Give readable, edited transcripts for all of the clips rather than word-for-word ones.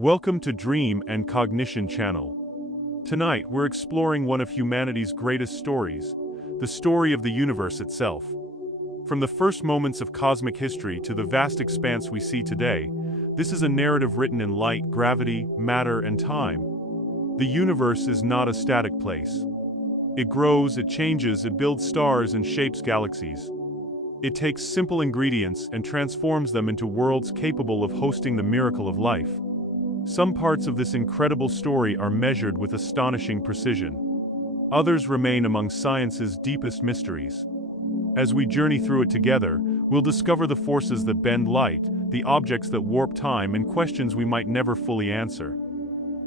Welcome to Dream and Cognition channel. Tonight we're exploring one of humanity's greatest stories, the story of the universe itself. From the first moments of cosmic history to the vast expanse we see today, this is a narrative written in light, gravity, matter, and time. The universe is not a static place. It grows, it changes, it builds stars and shapes galaxies. It takes simple ingredients and transforms them into worlds capable of hosting the miracle of life. Some parts of this incredible story are measured with astonishing precision. Others remain among science's deepest mysteries. As we journey through it together, we'll discover the forces that bend light, the objects that warp time, and questions we might never fully answer.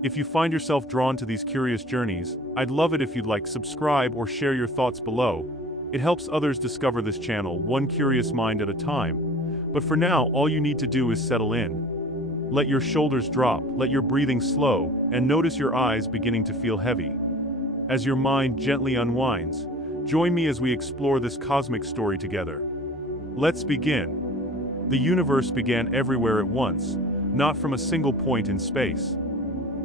If you find yourself drawn to these curious journeys, I'd love it if you'd subscribe or share your thoughts below. It helps others discover this channel, one curious mind at a time. But for now, all you need to do is settle in. Let your shoulders drop, let your breathing slow, and notice your eyes beginning to feel heavy. As your mind gently unwinds, join me as we explore this cosmic story together. Let's begin. The universe began everywhere at once, not from a single point in space.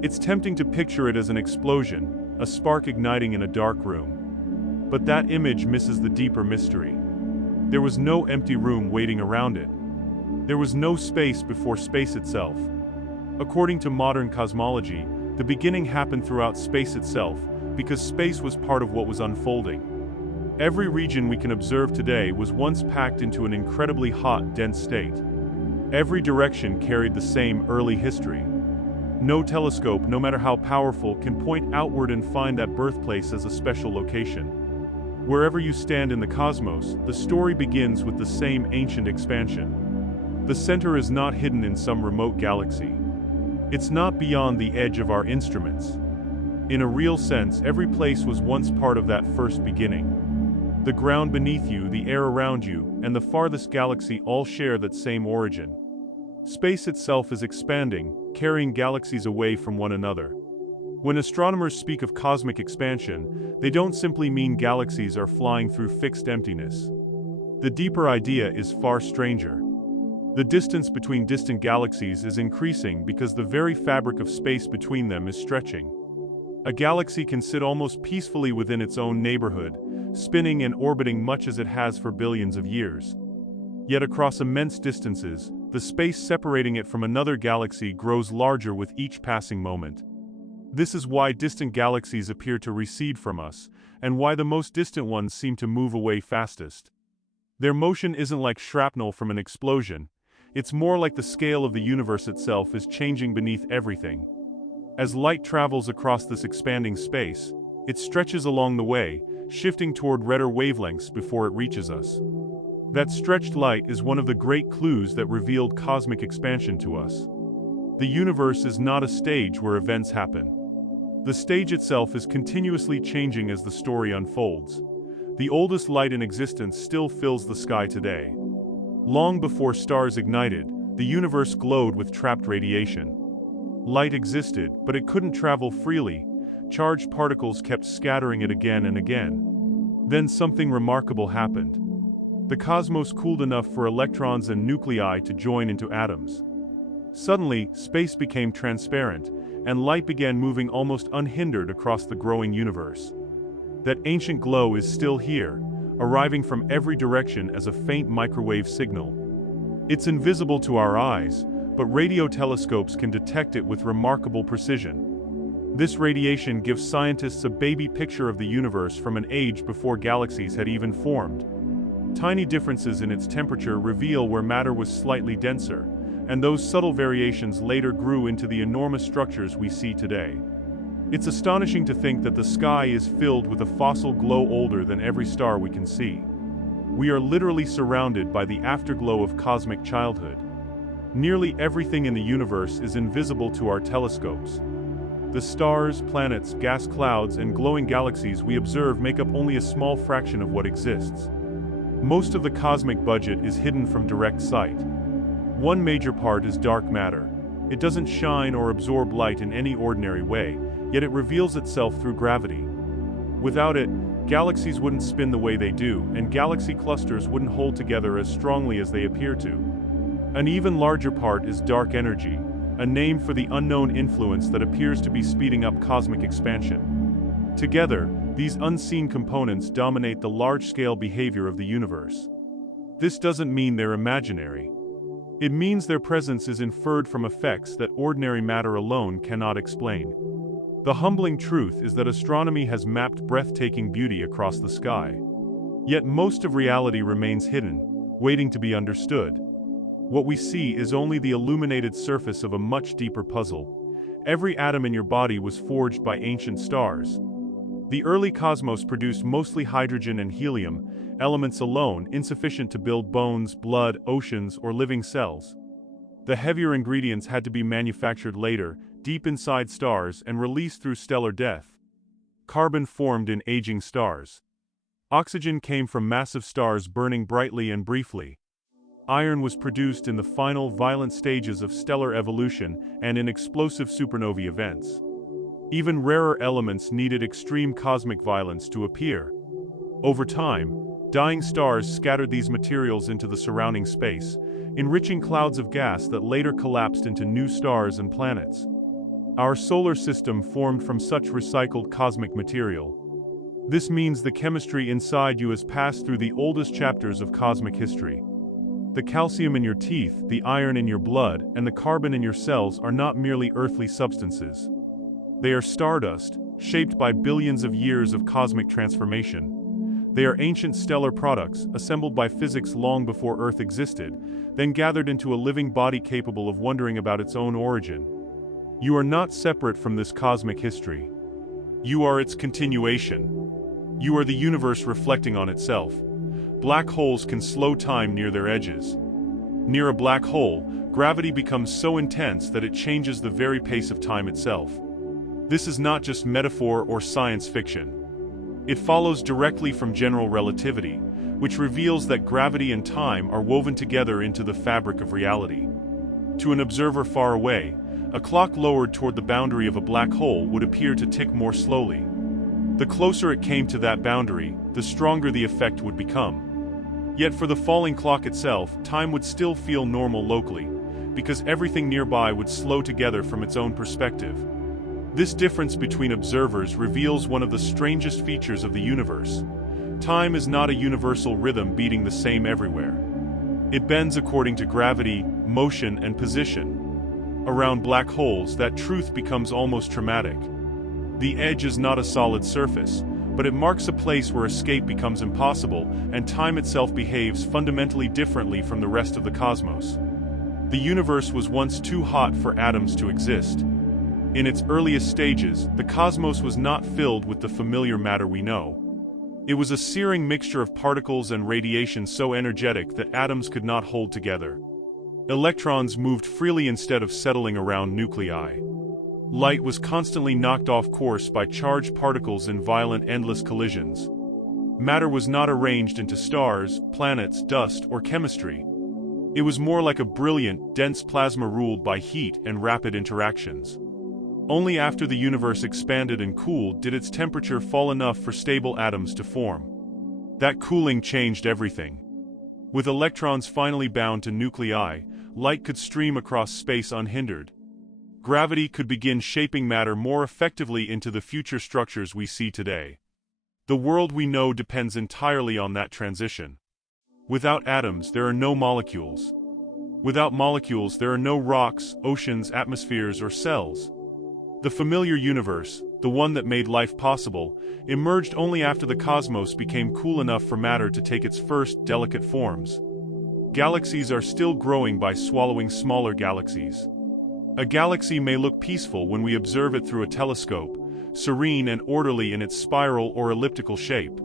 It's tempting to picture it as an explosion, a spark igniting in a dark room. But that image misses the deeper mystery. There was no empty room waiting around it. There was no space before space itself. According to modern cosmology, the beginning happened throughout space itself, because space was part of what was unfolding. Every region we can observe today was once packed into an incredibly hot, dense state. Every direction carried the same early history. No telescope, no matter how powerful, can point outward and find that birthplace as a special location. Wherever you stand in the cosmos, the story begins with the same ancient expansion. The center is not hidden in some remote galaxy. It's not beyond the edge of our instruments. In a real sense, every place was once part of that first beginning. The ground beneath you, the air around you, and the farthest galaxy all share that same origin. Space itself is expanding, carrying galaxies away from one another. When astronomers speak of cosmic expansion, they don't simply mean galaxies are flying through fixed emptiness. The deeper idea is far stranger. The distance between distant galaxies is increasing because the very fabric of space between them is stretching. A galaxy can sit almost peacefully within its own neighborhood, spinning and orbiting much as it has for billions of years. Yet across immense distances, the space separating it from another galaxy grows larger with each passing moment. This is why distant galaxies appear to recede from us, and why the most distant ones seem to move away fastest. Their motion isn't like shrapnel from an explosion. It's more like the scale of the universe itself is changing beneath everything. As light travels across this expanding space, it stretches along the way, shifting toward redder wavelengths before it reaches us. That stretched light is one of the great clues that revealed cosmic expansion to us. The universe is not a stage where events happen. The stage itself is continuously changing as the story unfolds. The oldest light in existence still fills the sky today. Long before stars ignited, the universe glowed with trapped radiation. Light existed, but it couldn't travel freely. Charged particles kept scattering it again and again. Then something remarkable happened. The cosmos cooled enough for electrons and nuclei to join into atoms. Suddenly, space became transparent, and light began moving almost unhindered across the growing universe. That ancient glow is still here, arriving from every direction as a faint microwave signal. It's invisible to our eyes, but radio telescopes can detect it with remarkable precision. This radiation gives scientists a baby picture of the universe from an age before galaxies had even formed. Tiny differences in its temperature reveal where matter was slightly denser, and those subtle variations later grew into the enormous structures we see today. It's astonishing to think that the sky is filled with a fossil glow older than every star we can see. We are literally surrounded by the afterglow of cosmic childhood. Nearly everything in the universe is invisible to our telescopes. The stars, planets, gas clouds, and glowing galaxies we observe make up only a small fraction of what exists. Most of the cosmic budget is hidden from direct sight. One major part is dark matter. It doesn't shine or absorb light in any ordinary way, yet it reveals itself through gravity. Without it, galaxies wouldn't spin the way they do, and galaxy clusters wouldn't hold together as strongly as they appear to. An even larger part is dark energy, a name for the unknown influence that appears to be speeding up cosmic expansion. Together, these unseen components dominate the large-scale behavior of the universe. This doesn't mean they're imaginary. It means their presence is inferred from effects that ordinary matter alone cannot explain. The humbling truth is that astronomy has mapped breathtaking beauty across the sky. Yet most of reality remains hidden, waiting to be understood. What we see is only the illuminated surface of a much deeper puzzle. Every atom in your body was forged by ancient stars. The early cosmos produced mostly hydrogen and helium, elements alone insufficient to build bones, blood, oceans, or living cells. The heavier ingredients had to be manufactured later, deep inside stars, and released through stellar death. Carbon formed in aging stars. Oxygen came from massive stars burning brightly and briefly. Iron was produced in the final violent stages of stellar evolution and in explosive supernovae events. Even rarer elements needed extreme cosmic violence to appear. Over time, dying stars scattered these materials into the surrounding space, enriching clouds of gas that later collapsed into new stars and planets. Our solar system formed from such recycled cosmic material. This means the chemistry inside you has passed through the oldest chapters of cosmic history. The calcium in your teeth, the iron in your blood, and the carbon in your cells are not merely earthly substances. They are stardust, shaped by billions of years of cosmic transformation. They are ancient stellar products, assembled by physics long before Earth existed, then gathered into a living body capable of wondering about its own origin. You are not separate from this cosmic history. You are its continuation. You are the universe reflecting on itself. Black holes can slow time near their edges. Near a black hole, gravity becomes so intense that it changes the very pace of time itself. This is not just metaphor or science fiction. It follows directly from general relativity, which reveals that gravity and time are woven together into the fabric of reality. To an observer far away, a clock lowered toward the boundary of a black hole would appear to tick more slowly. The closer it came to that boundary, the stronger the effect would become. Yet for the falling clock itself, time would still feel normal locally, because everything nearby would slow together from its own perspective. This difference between observers reveals one of the strangest features of the universe. Time is not a universal rhythm beating the same everywhere. It bends according to gravity, motion, and position. Around black holes, that truth becomes almost traumatic. The edge is not a solid surface, but it marks a place where escape becomes impossible, and time itself behaves fundamentally differently from the rest of the cosmos. The universe was once too hot for atoms to exist. In its earliest stages, the cosmos was not filled with the familiar matter we know. It was a searing mixture of particles and radiation so energetic that atoms could not hold together. Electrons moved freely instead of settling around nuclei. Light was constantly knocked off course by charged particles in violent, endless collisions. Matter was not arranged into stars, planets, dust, or chemistry. It was more like a brilliant, dense plasma ruled by heat and rapid interactions. Only after the universe expanded and cooled did its temperature fall enough for stable atoms to form. That cooling changed everything. With electrons finally bound to nuclei, light could stream across space unhindered. Gravity could begin shaping matter more effectively into the future structures we see today. The world we know depends entirely on that transition. Without atoms, there are no molecules. Without molecules, there are no rocks, oceans, atmospheres, or cells. The familiar universe, the one that made life possible, emerged only after the cosmos became cool enough for matter to take its first, delicate forms. Galaxies are still growing by swallowing smaller galaxies. A galaxy may look peaceful when we observe it through a telescope, serene and orderly in its spiral or elliptical shape.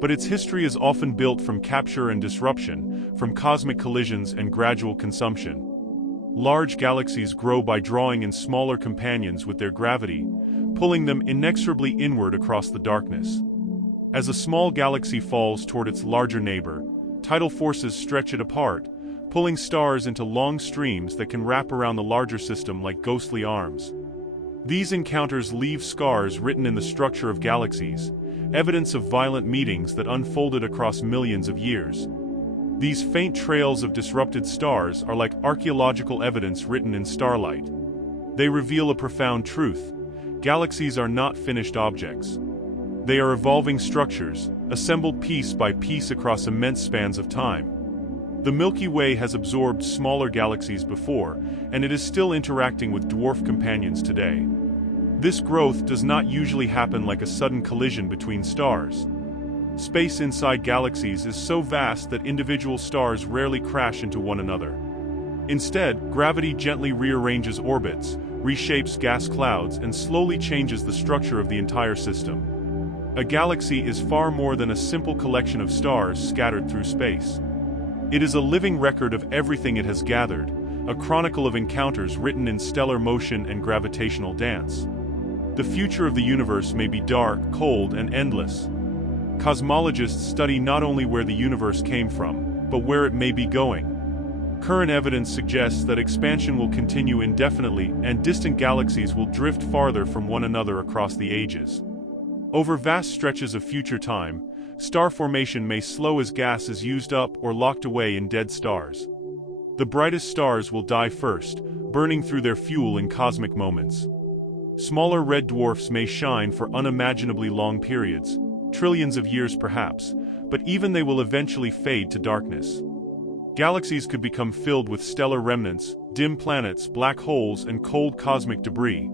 But its history is often built from capture and disruption, from cosmic collisions and gradual consumption. Large galaxies grow by drawing in smaller companions with their gravity, pulling them inexorably inward across the darkness. As a small galaxy falls toward its larger neighbor, tidal forces stretch it apart, pulling stars into long streams that can wrap around the larger system like ghostly arms. These encounters leave scars written in the structure of galaxies, evidence of violent meetings that unfolded across millions of years. These faint trails of disrupted stars are like archaeological evidence written in starlight. They reveal a profound truth: galaxies are not finished objects. They are evolving structures, assembled piece by piece across immense spans of time. The Milky Way has absorbed smaller galaxies before, and it is still interacting with dwarf companions today. This growth does not usually happen like a sudden collision between stars. Space inside galaxies is so vast that individual stars rarely crash into one another. Instead, gravity gently rearranges orbits, reshapes gas clouds, and slowly changes the structure of the entire system. A galaxy is far more than a simple collection of stars scattered through space. It is a living record of everything it has gathered, a chronicle of encounters written in stellar motion and gravitational dance. The future of the universe may be dark, cold, and endless. Cosmologists study not only where the universe came from, but where it may be going. Current evidence suggests that expansion will continue indefinitely and distant galaxies will drift farther from one another across the ages. Over vast stretches of future time, star formation may slow as gas is used up or locked away in dead stars. The brightest stars will die first, burning through their fuel in cosmic moments. Smaller red dwarfs may shine for unimaginably long periods, trillions of years perhaps, but even they will eventually fade to darkness. Galaxies could become filled with stellar remnants, dim planets, black holes, and cold cosmic debris.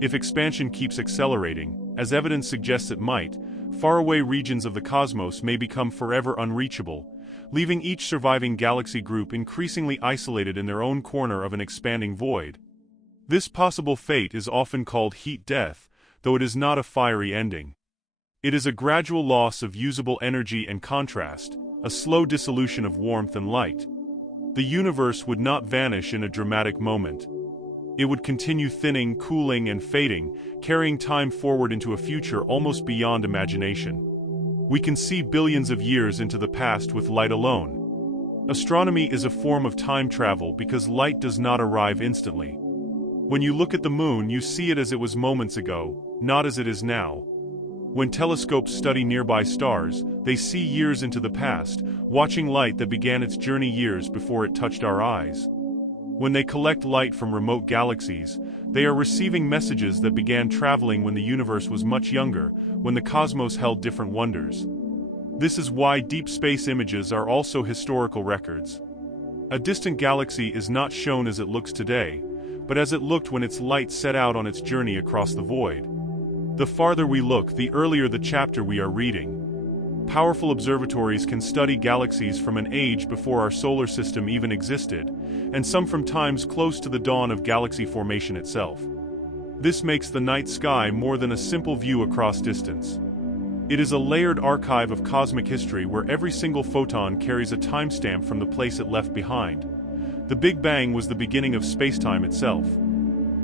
If expansion keeps accelerating, as evidence suggests it might, faraway regions of the cosmos may become forever unreachable, leaving each surviving galaxy group increasingly isolated in their own corner of an expanding void. This possible fate is often called heat death, though it is not a fiery ending. It is a gradual loss of usable energy and contrast, a slow dissolution of warmth and light. The universe would not vanish in a dramatic moment. It would continue thinning, cooling, and fading, carrying time forward into a future almost beyond imagination. We can see billions of years into the past with light alone. Astronomy is a form of time travel because light does not arrive instantly. When you look at the moon, you see it as it was moments ago, not as it is now. When telescopes study nearby stars, they see years into the past, watching light that began its journey years before it touched our eyes. When they collect light from remote galaxies, they are receiving messages that began traveling when the universe was much younger, when the cosmos held different wonders. This is why deep space images are also historical records. A distant galaxy is not shown as it looks today, but as it looked when its light set out on its journey across the void. The farther we look, the earlier the chapter we are reading. Powerful observatories can study galaxies from an age before our solar system even existed, and some from times close to the dawn of galaxy formation itself. This makes the night sky more than a simple view across distance. It is a layered archive of cosmic history where every single photon carries a timestamp from the place it left behind. The Big Bang was the beginning of spacetime itself.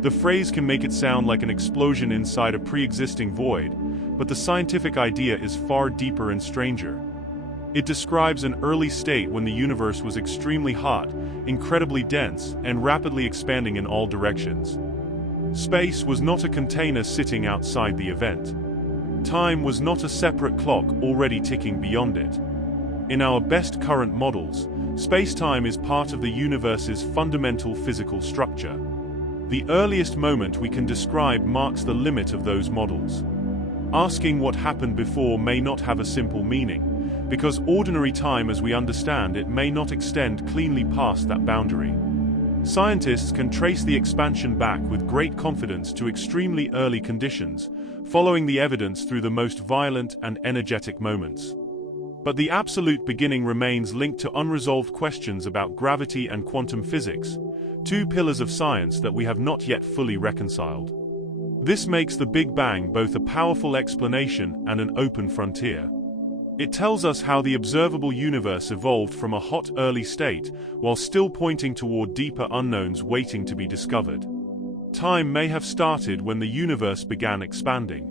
The phrase can make it sound like an explosion inside a pre-existing void, but the scientific idea is far deeper and stranger. It describes an early state when the universe was extremely hot, incredibly dense, and rapidly expanding in all directions. Space was not a container sitting outside the event. Time was not a separate clock already ticking beyond it. In our best current models, space-time is part of the universe's fundamental physical structure. The earliest moment we can describe marks the limit of those models. Asking what happened before may not have a simple meaning, because ordinary time as we understand it may not extend cleanly past that boundary. Scientists can trace the expansion back with great confidence to extremely early conditions, following the evidence through the most violent and energetic moments. But the absolute beginning remains linked to unresolved questions about gravity and quantum physics, two pillars of science that we have not yet fully reconciled. This makes the Big Bang both a powerful explanation and an open frontier. It tells us how the observable universe evolved from a hot early state, while still pointing toward deeper unknowns waiting to be discovered. Time may have started when the universe began expanding.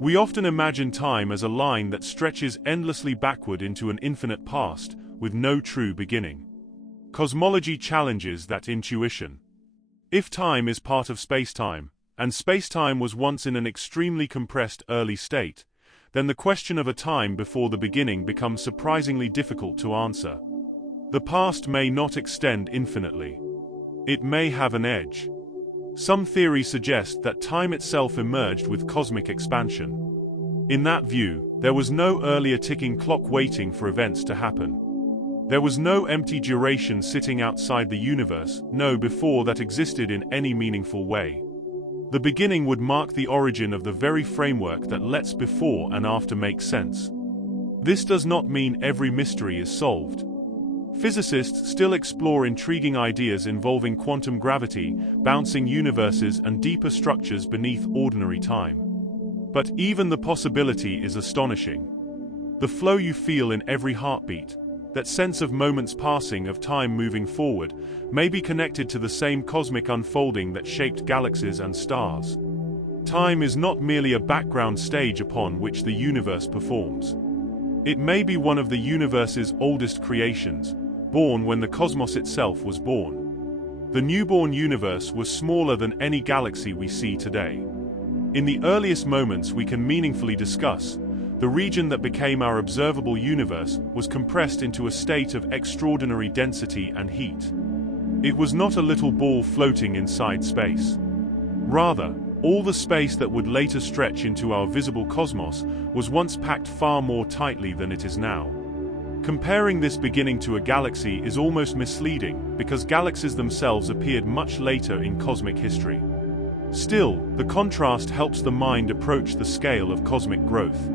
We often imagine time as a line that stretches endlessly backward into an infinite past, with no true beginning. Cosmology challenges that intuition. If time is part of spacetime, and spacetime was once in an extremely compressed early state, then the question of a time before the beginning becomes surprisingly difficult to answer. The past may not extend infinitely. It may have an edge. Some theories suggest that time itself emerged with cosmic expansion. In that view, there was no earlier ticking clock waiting for events to happen. There was no empty duration sitting outside the universe, no before that existed in any meaningful way. The beginning would mark the origin of the very framework that lets before and after make sense. This does not mean every mystery is solved. Physicists still explore intriguing ideas involving quantum gravity, bouncing universes, and deeper structures beneath ordinary time. But even the possibility is astonishing. The flow you feel in every heartbeat, that sense of moments passing, of time moving forward, may be connected to the same cosmic unfolding that shaped galaxies and stars. Time is not merely a background stage upon which the universe performs. It may be one of the universe's oldest creations, born when the cosmos itself was born. The newborn universe was smaller than any galaxy we see today. In the earliest moments we can meaningfully discuss, the region that became our observable universe was compressed into a state of extraordinary density and heat. It was not a little ball floating inside space. Rather, all the space that would later stretch into our visible cosmos was once packed far more tightly than it is now. Comparing this beginning to a galaxy is almost misleading, because galaxies themselves appeared much later in cosmic history. Still, the contrast helps the mind approach the scale of cosmic growth.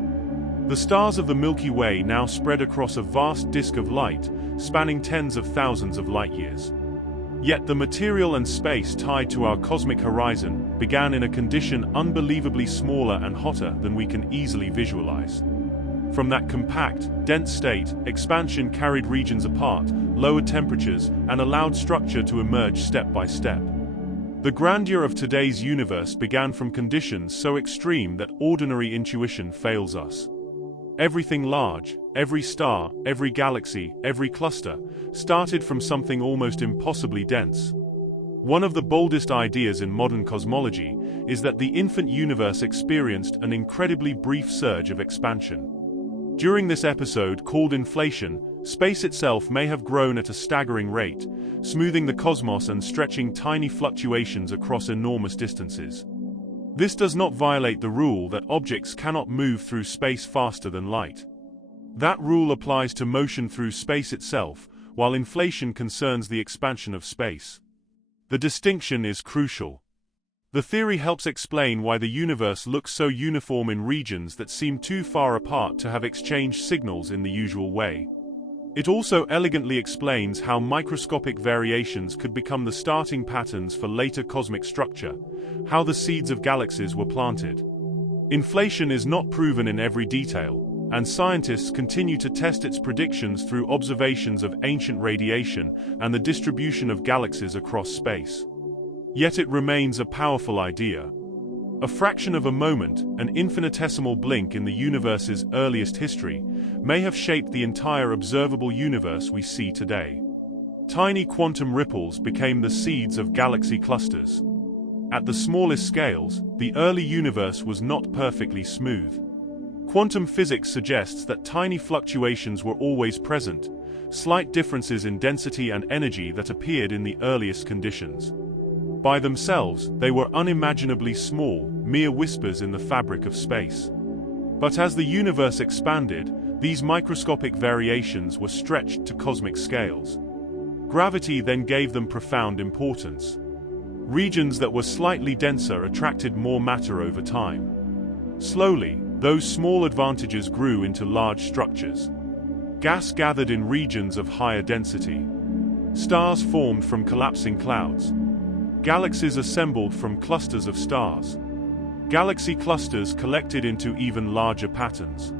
The stars of the Milky Way now spread across a vast disk of light, spanning tens of thousands of light-years. Yet the material and space tied to our cosmic horizon began in a condition unbelievably smaller and hotter than we can easily visualize. From that compact, dense state, expansion carried regions apart, lowered temperatures, and allowed structure to emerge step by step. The grandeur of today's universe began from conditions so extreme that ordinary intuition fails us. Everything large, every star, every galaxy, every cluster, started from something almost impossibly dense. One of the boldest ideas in modern cosmology is that the infant universe experienced an incredibly brief surge of expansion. During this episode, called inflation, space itself may have grown at a staggering rate, smoothing the cosmos and stretching tiny fluctuations across enormous distances. This does not violate the rule that objects cannot move through space faster than light. That rule applies to motion through space itself, while inflation concerns the expansion of space. The distinction is crucial. The theory helps explain why the universe looks so uniform in regions that seem too far apart to have exchanged signals in the usual way. It also elegantly explains how microscopic variations could become the starting patterns for later cosmic structure, how the seeds of galaxies were planted. Inflation is not proven in every detail, and scientists continue to test its predictions through observations of ancient radiation and the distribution of galaxies across space. Yet it remains a powerful idea. A fraction of a moment, an infinitesimal blink in the universe's earliest history, may have shaped the entire observable universe we see today. Tiny quantum ripples became the seeds of galaxy clusters. At the smallest scales, the early universe was not perfectly smooth. Quantum physics suggests that tiny fluctuations were always present, slight differences in density and energy that appeared in the earliest conditions. By themselves, they were unimaginably small, mere whispers in the fabric of space. But as the universe expanded, these microscopic variations were stretched to cosmic scales. Gravity then gave them profound importance. Regions that were slightly denser attracted more matter over time. Slowly, those small advantages grew into large structures. Gas gathered in regions of higher density. Stars formed from collapsing clouds. Galaxies assembled from clusters of stars. Galaxy clusters collected into even larger patterns.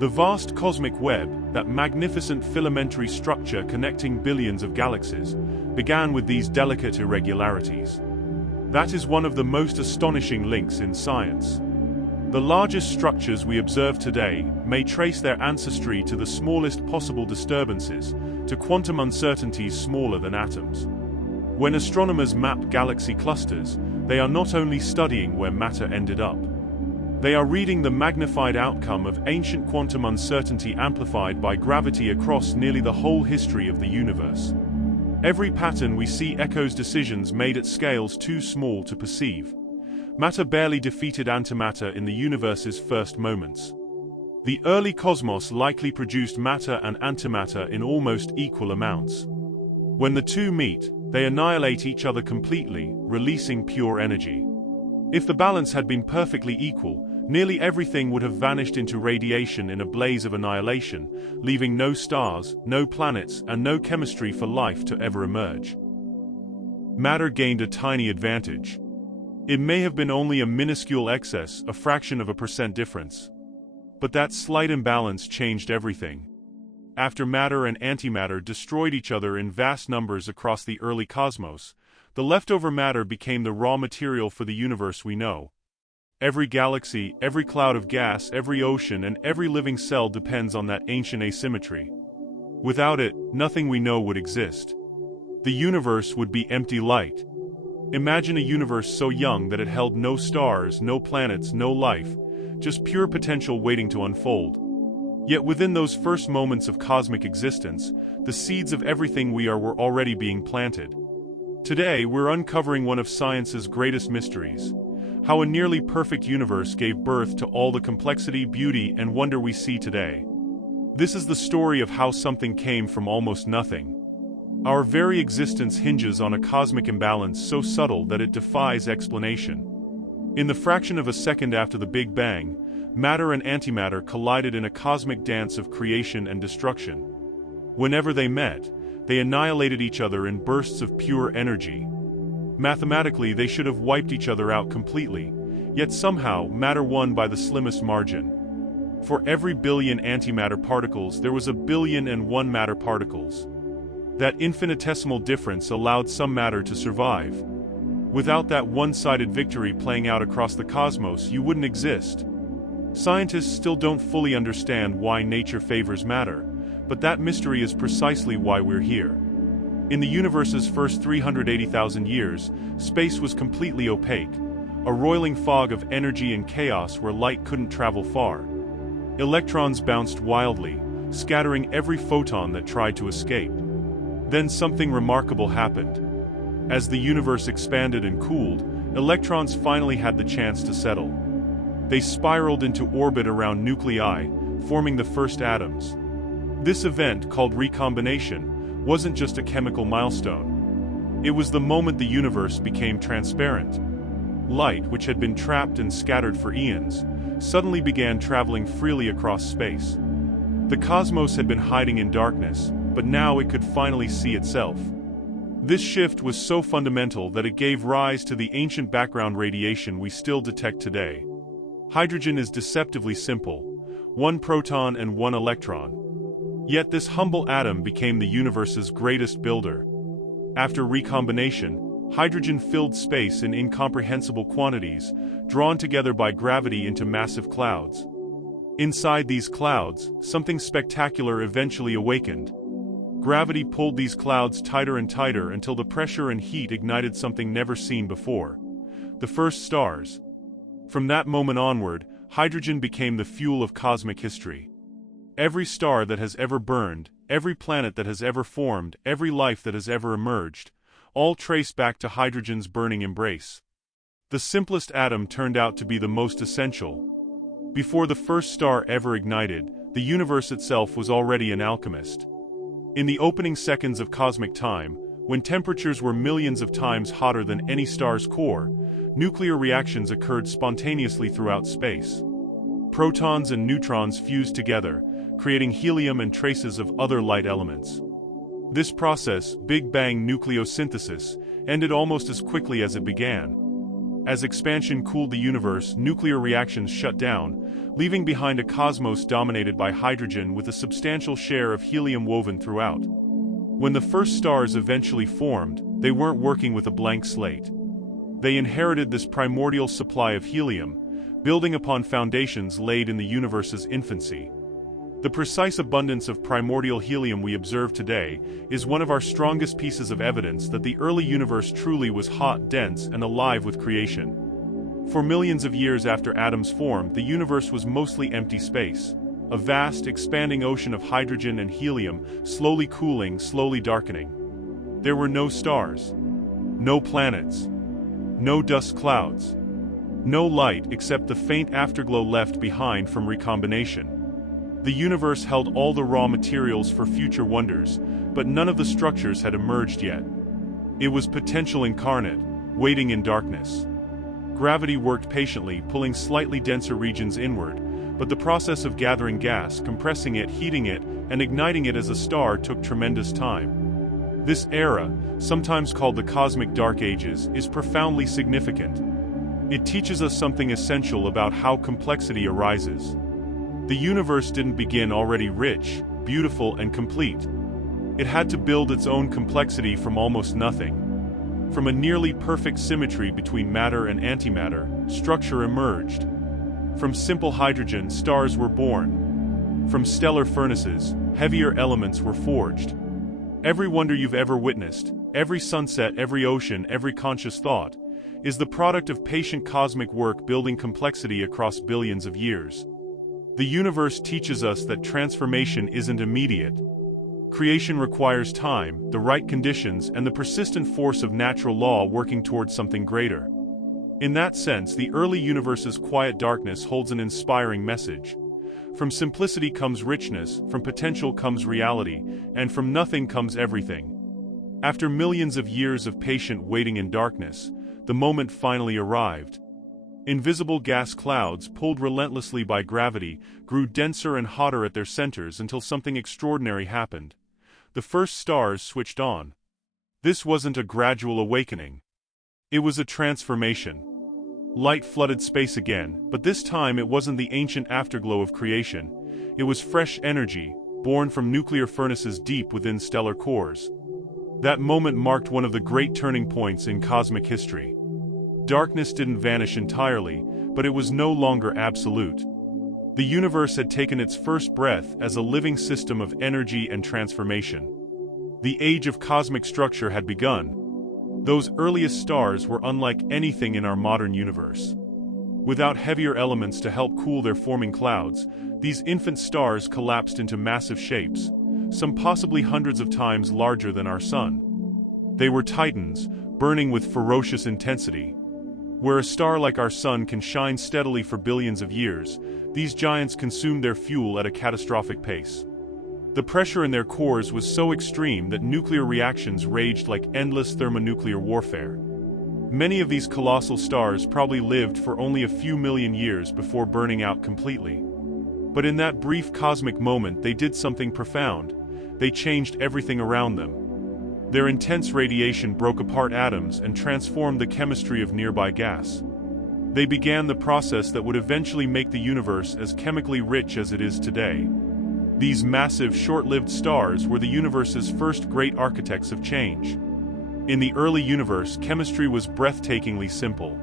The vast cosmic web, that magnificent filamentary structure connecting billions of galaxies, began with these delicate irregularities. That is one of the most astonishing links in science. The largest structures we observe today may trace their ancestry to the smallest possible disturbances, to quantum uncertainties smaller than atoms. When astronomers map galaxy clusters, they are not only studying where matter ended up. They are reading the magnified outcome of ancient quantum uncertainty amplified by gravity across nearly the whole history of the universe. Every pattern we see echoes decisions made at scales too small to perceive. Matter barely defeated antimatter in the universe's first moments. The early cosmos likely produced matter and antimatter in almost equal amounts. When the two meet, they annihilate each other completely, releasing pure energy. If the balance had been perfectly equal, nearly everything would have vanished into radiation in a blaze of annihilation, leaving no stars, no planets, and no chemistry for life to ever emerge. Matter gained a tiny advantage. It may have been only a minuscule excess, a fraction of a percent difference. But that slight imbalance changed everything. After matter and antimatter destroyed each other in vast numbers across the early cosmos, the leftover matter became the raw material for the universe we know. Every galaxy, every cloud of gas, every ocean, and every living cell depends on that ancient asymmetry. Without it, nothing we know would exist. The universe would be empty light. Imagine a universe so young that it held no stars, no planets, no life, just pure potential waiting to unfold. Yet within those first moments of cosmic existence, the seeds of everything we are were already being planted. Today, we're uncovering one of science's greatest mysteries: how a nearly perfect universe gave birth to all the complexity, beauty, and wonder we see today. This is the story of how something came from almost nothing. Our very existence hinges on a cosmic imbalance so subtle that it defies explanation. In the fraction of a second after the Big Bang, matter and antimatter collided in a cosmic dance of creation and destruction. Whenever they met, they annihilated each other in bursts of pure energy. Mathematically, they should have wiped each other out completely, yet somehow, matter won by the slimmest margin. For every billion antimatter particles, there was 1,000,000,001 matter particles. That infinitesimal difference allowed some matter to survive. Without that one-sided victory playing out across the cosmos, you wouldn't exist. Scientists still don't fully understand why nature favors matter, but that mystery is precisely why we're here. In the universe's first 380,000 years, space was completely opaque, a roiling fog of energy and chaos where light couldn't travel far. Electrons bounced wildly, scattering every photon that tried to escape. Then something remarkable happened. As the universe expanded and cooled, electrons finally had the chance to settle. They spiraled into orbit around nuclei, forming the first atoms. This event, called recombination, wasn't just a chemical milestone. It was the moment the universe became transparent. Light, which had been trapped and scattered for eons, suddenly began traveling freely across space. The cosmos had been hiding in darkness, but now it could finally see itself. This shift was so fundamental that it gave rise to the ancient background radiation we still detect today. Hydrogen is deceptively simple: one proton and one electron. Yet this humble atom became the universe's greatest builder. After recombination, hydrogen filled space in incomprehensible quantities, drawn together by gravity into massive clouds. Inside these clouds, something spectacular eventually awakened. Gravity pulled these clouds tighter and tighter until the pressure and heat ignited something never seen before: the first stars. From that moment onward, hydrogen became the fuel of cosmic history. Every star that has ever burned, every planet that has ever formed, every life that has ever emerged, all trace back to hydrogen's burning embrace. The simplest atom turned out to be the most essential. Before the first star ever ignited, the universe itself was already an alchemist. In the opening seconds of cosmic time, when temperatures were millions of times hotter than any star's core, nuclear reactions occurred spontaneously throughout space. Protons and neutrons fused together, creating helium and traces of other light elements. This process, Big Bang nucleosynthesis, ended almost as quickly as it began. As expansion cooled the universe, nuclear reactions shut down, leaving behind a cosmos dominated by hydrogen with a substantial share of helium woven throughout. When the first stars eventually formed, they weren't working with a blank slate. They inherited this primordial supply of helium, building upon foundations laid in the universe's infancy. The precise abundance of primordial helium we observe today is one of our strongest pieces of evidence that the early universe truly was hot, dense, and alive with creation. For millions of years after atoms formed, the universe was mostly empty space. A vast, expanding ocean of hydrogen and helium, slowly cooling, slowly darkening. There were no stars. No planets. No dust clouds. No light except the faint afterglow left behind from recombination. The universe held all the raw materials for future wonders, but none of the structures had emerged yet. It was potential incarnate, waiting in darkness. Gravity worked patiently, pulling slightly denser regions inward, but the process of gathering gas, compressing it, heating it, and igniting it as a star took tremendous time. This era, sometimes called the Cosmic Dark Ages, is profoundly significant. It teaches us something essential about how complexity arises. The universe didn't begin already rich, beautiful, and complete. It had to build its own complexity from almost nothing. From a nearly perfect symmetry between matter and antimatter, structure emerged. From simple hydrogen, stars were born. From stellar furnaces, heavier elements were forged. Every wonder you've ever witnessed, every sunset, every ocean, every conscious thought, is the product of patient cosmic work building complexity across billions of years. The universe teaches us that transformation isn't immediate. Creation requires time, the right conditions, and the persistent force of natural law working towards something greater. In that sense, the early universe's quiet darkness holds an inspiring message. From simplicity comes richness, from potential comes reality, and from nothing comes everything. After millions of years of patient waiting in darkness, the moment finally arrived. Invisible gas clouds, pulled relentlessly by gravity, grew denser and hotter at their centers until something extraordinary happened. The first stars switched on. This wasn't a gradual awakening. It was a transformation. Light flooded space again, but this time it wasn't the ancient afterglow of creation. It was fresh energy, born from nuclear furnaces deep within stellar cores. That moment marked one of the great turning points in cosmic history. Darkness didn't vanish entirely, but it was no longer absolute. The universe had taken its first breath as a living system of energy and transformation. The age of cosmic structure had begun. Those earliest stars were unlike anything in our modern universe. Without heavier elements to help cool their forming clouds, these infant stars collapsed into massive shapes, some possibly hundreds of times larger than our sun. They were titans, burning with ferocious intensity. Where a star like our sun can shine steadily for billions of years, these giants consumed their fuel at a catastrophic pace. The pressure in their cores was so extreme that nuclear reactions raged like endless thermonuclear warfare. Many of these colossal stars probably lived for only a few million years before burning out completely. But in that brief cosmic moment, they did something profound. They changed everything around them. Their intense radiation broke apart atoms and transformed the chemistry of nearby gas. They began the process that would eventually make the universe as chemically rich as it is today. These massive, short-lived stars were the universe's first great architects of change. In the early universe, chemistry was breathtakingly simple.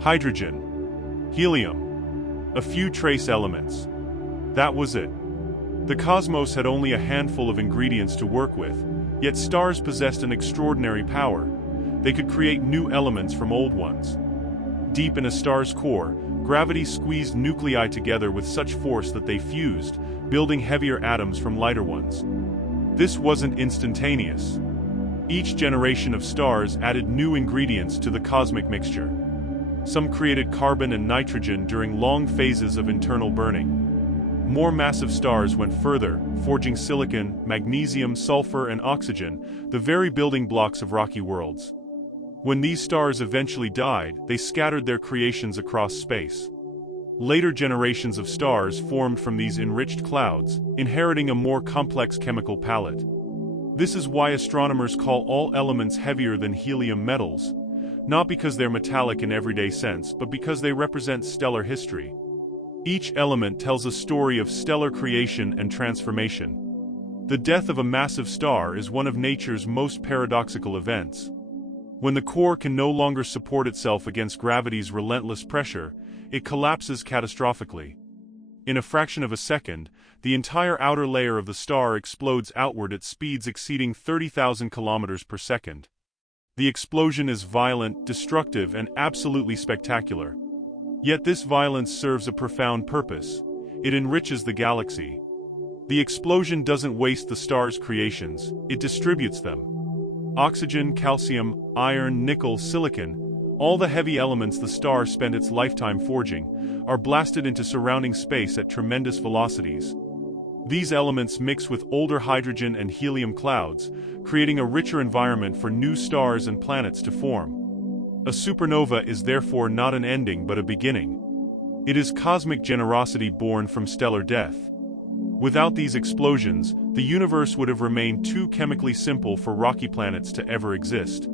Hydrogen, helium, a few trace elements. That was it. The cosmos had only a handful of ingredients to work with, yet stars possessed an extraordinary power. They could create new elements from old ones. Deep in a star's core, gravity squeezed nuclei together with such force that they fused, building heavier atoms from lighter ones. This wasn't instantaneous. Each generation of stars added new ingredients to the cosmic mixture. Some created carbon and nitrogen during long phases of internal burning. More massive stars went further, forging silicon, magnesium, sulfur, and oxygen, the very building blocks of rocky worlds. When these stars eventually died, they scattered their creations across space. Later generations of stars formed from these enriched clouds, inheriting a more complex chemical palette. This is why astronomers call all elements heavier than helium metals, not because they're metallic in everyday sense, but because they represent stellar history. Each element tells a story of stellar creation and transformation. The death of a massive star is one of nature's most paradoxical events. When the core can no longer support itself against gravity's relentless pressure, it collapses catastrophically. In a fraction of a second, the entire outer layer of the star explodes outward at speeds exceeding 30,000 kilometers per second. The explosion is violent, destructive, and absolutely spectacular. Yet this violence serves a profound purpose. It enriches the galaxy. The explosion doesn't waste the star's creations, it distributes them. Oxygen, calcium, iron, nickel, silicon, all the heavy elements the star spent its lifetime forging, are blasted into surrounding space at tremendous velocities. These elements mix with older hydrogen and helium clouds, creating a richer environment for new stars and planets to form. A supernova is therefore not an ending but a beginning. It is cosmic generosity born from stellar death. Without these explosions, the universe would have remained too chemically simple for rocky planets to ever exist.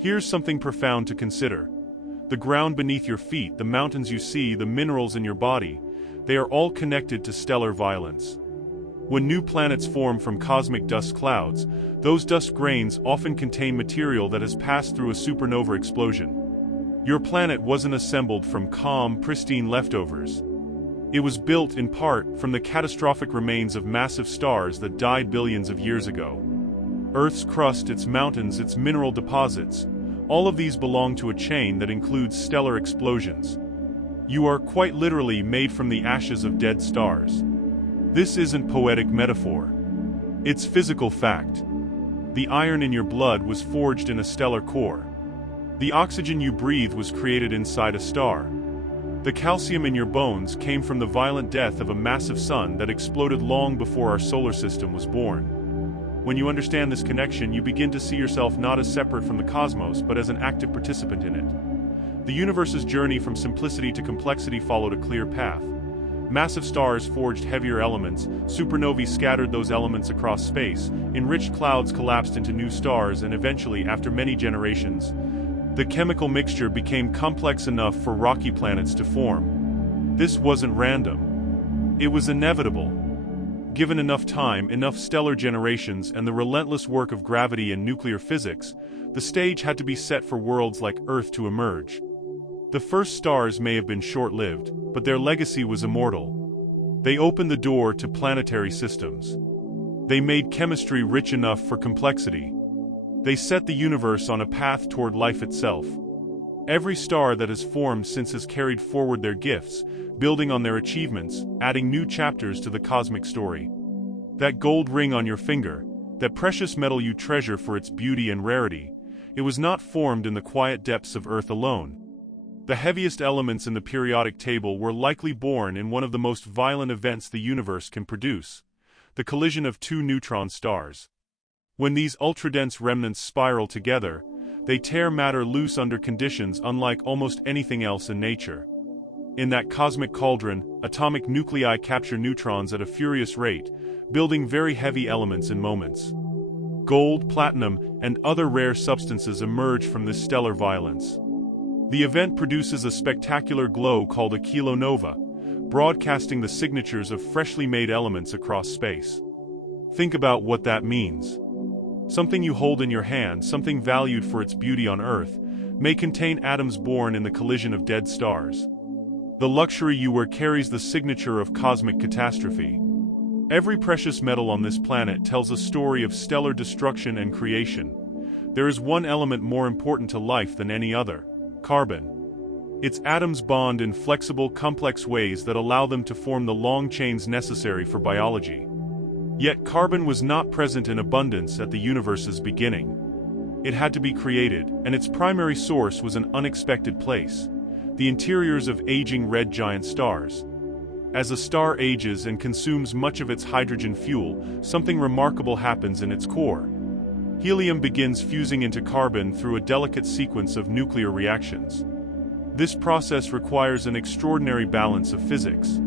Here's something profound to consider. The ground beneath your feet, the mountains you see, the minerals in your body, they are all connected to stellar violence. When new planets form from cosmic dust clouds, those dust grains often contain material that has passed through a supernova explosion. Your planet wasn't assembled from calm, pristine leftovers. It was built, in part, from the catastrophic remains of massive stars that died billions of years ago. Earth's crust, its mountains, its mineral deposits, all of these belong to a chain that includes stellar explosions. You are quite literally made from the ashes of dead stars. This isn't poetic metaphor. It's physical fact. The iron in your blood was forged in a stellar core. The oxygen you breathe was created inside a star. The calcium in your bones came from the violent death of a massive sun that exploded long before our solar system was born. When you understand this connection, you begin to see yourself not as separate from the cosmos, but as an active participant in it. The universe's journey from simplicity to complexity followed a clear path. Massive stars forged heavier elements, supernovae scattered those elements across space, enriched clouds collapsed into new stars, and eventually, after many generations, the chemical mixture became complex enough for rocky planets to form. This wasn't random. It was inevitable. Given enough time, enough stellar generations, and the relentless work of gravity and nuclear physics, the stage had to be set for worlds like Earth to emerge. The first stars may have been short-lived, but their legacy was immortal. They opened the door to planetary systems. They made chemistry rich enough for complexity. They set the universe on a path toward life itself. Every star that has formed since has carried forward their gifts, building on their achievements, adding new chapters to the cosmic story. That gold ring on your finger, that precious metal you treasure for its beauty and rarity, it was not formed in the quiet depths of Earth alone. The heaviest elements in the periodic table were likely born in one of the most violent events the universe can produce: the collision of two neutron stars. When these ultra-dense remnants spiral together, they tear matter loose under conditions unlike almost anything else in nature. In that cosmic cauldron, atomic nuclei capture neutrons at a furious rate, building very heavy elements in moments. Gold, platinum, and other rare substances emerge from this stellar violence. The event produces a spectacular glow called a kilonova, broadcasting the signatures of freshly made elements across space. Think about what that means. Something you hold in your hand, something valued for its beauty on Earth, may contain atoms born in the collision of dead stars. The luxury you wear carries the signature of cosmic catastrophe. Every precious metal on this planet tells a story of stellar destruction and creation. There is one element more important to life than any other: carbon. Its atoms bond in flexible, complex ways that allow them to form the long chains necessary for biology. Yet carbon was not present in abundance at the universe's beginning. It had to be created, and its primary source was an unexpected place: the interiors of aging red giant stars. As a star ages and consumes much of its hydrogen fuel, something remarkable happens in its core. Helium begins fusing into carbon through a delicate sequence of nuclear reactions. This process requires an extraordinary balance of physics.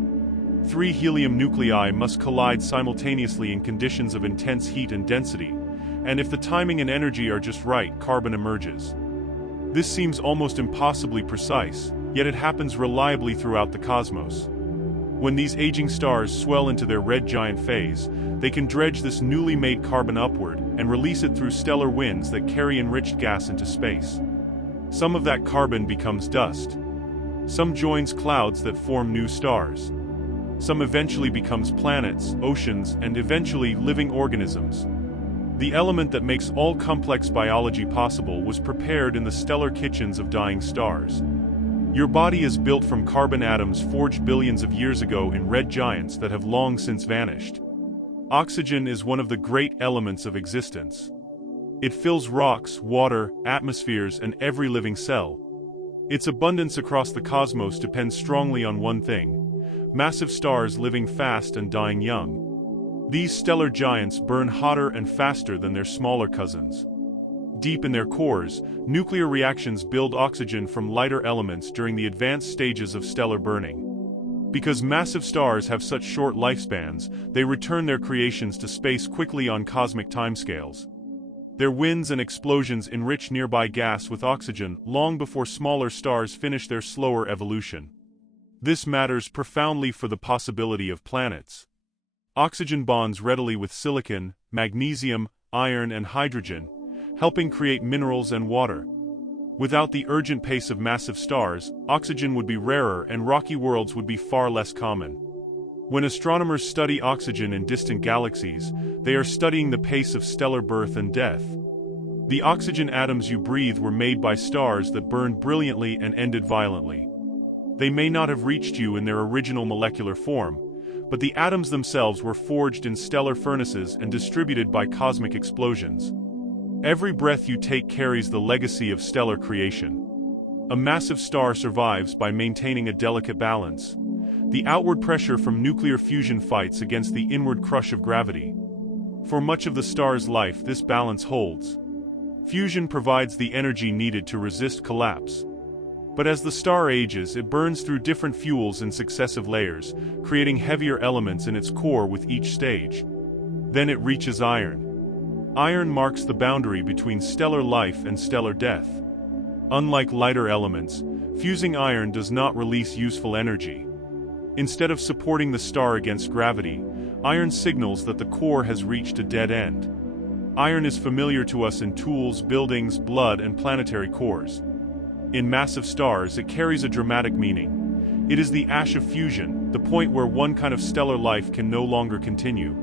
3 helium nuclei must collide simultaneously in conditions of intense heat and density, and if the timing and energy are just right, carbon emerges. This seems almost impossibly precise, yet it happens reliably throughout the cosmos. When these aging stars swell into their red giant phase, they can dredge this newly made carbon upward and release it through stellar winds that carry enriched gas into space. Some of that carbon becomes dust. Some joins clouds that form new stars. Some eventually becomes planets, oceans, and eventually living organisms. The element that makes all complex biology possible was prepared in the stellar kitchens of dying stars. Your body is built from carbon atoms forged billions of years ago in red giants that have long since vanished. Oxygen is one of the great elements of existence. It fills rocks, water, atmospheres, and every living cell. Its abundance across the cosmos depends strongly on one thing: massive stars living fast and dying young. These stellar giants burn hotter and faster than their smaller cousins. Deep in their cores, nuclear reactions build oxygen from lighter elements during the advanced stages of stellar burning. Because massive stars have such short lifespans, they return their creations to space quickly on cosmic timescales. Their winds and explosions enrich nearby gas with oxygen long before smaller stars finish their slower evolution. This matters profoundly for the possibility of planets. Oxygen bonds readily with silicon, magnesium, iron, and hydrogen, helping create minerals and water. Without the urgent pace of massive stars, oxygen would be rarer and rocky worlds would be far less common. When astronomers study oxygen in distant galaxies, they are studying the pace of stellar birth and death. The oxygen atoms you breathe were made by stars that burned brilliantly and ended violently. They may not have reached you in their original molecular form, but the atoms themselves were forged in stellar furnaces and distributed by cosmic explosions. Every breath you take carries the legacy of stellar creation. A massive star survives by maintaining a delicate balance. The outward pressure from nuclear fusion fights against the inward crush of gravity. For much of the star's life, this balance holds. Fusion provides the energy needed to resist collapse. But as the star ages, it burns through different fuels in successive layers, creating heavier elements in its core with each stage. Then it reaches iron. Iron marks the boundary between stellar life and stellar death. Unlike lighter elements, fusing iron does not release useful energy. Instead of supporting the star against gravity, iron signals that the core has reached a dead end. Iron is familiar to us in tools, buildings, blood, and planetary cores. In massive stars, it carries a dramatic meaning. It is the ash of fusion, the point where one kind of stellar life can no longer continue.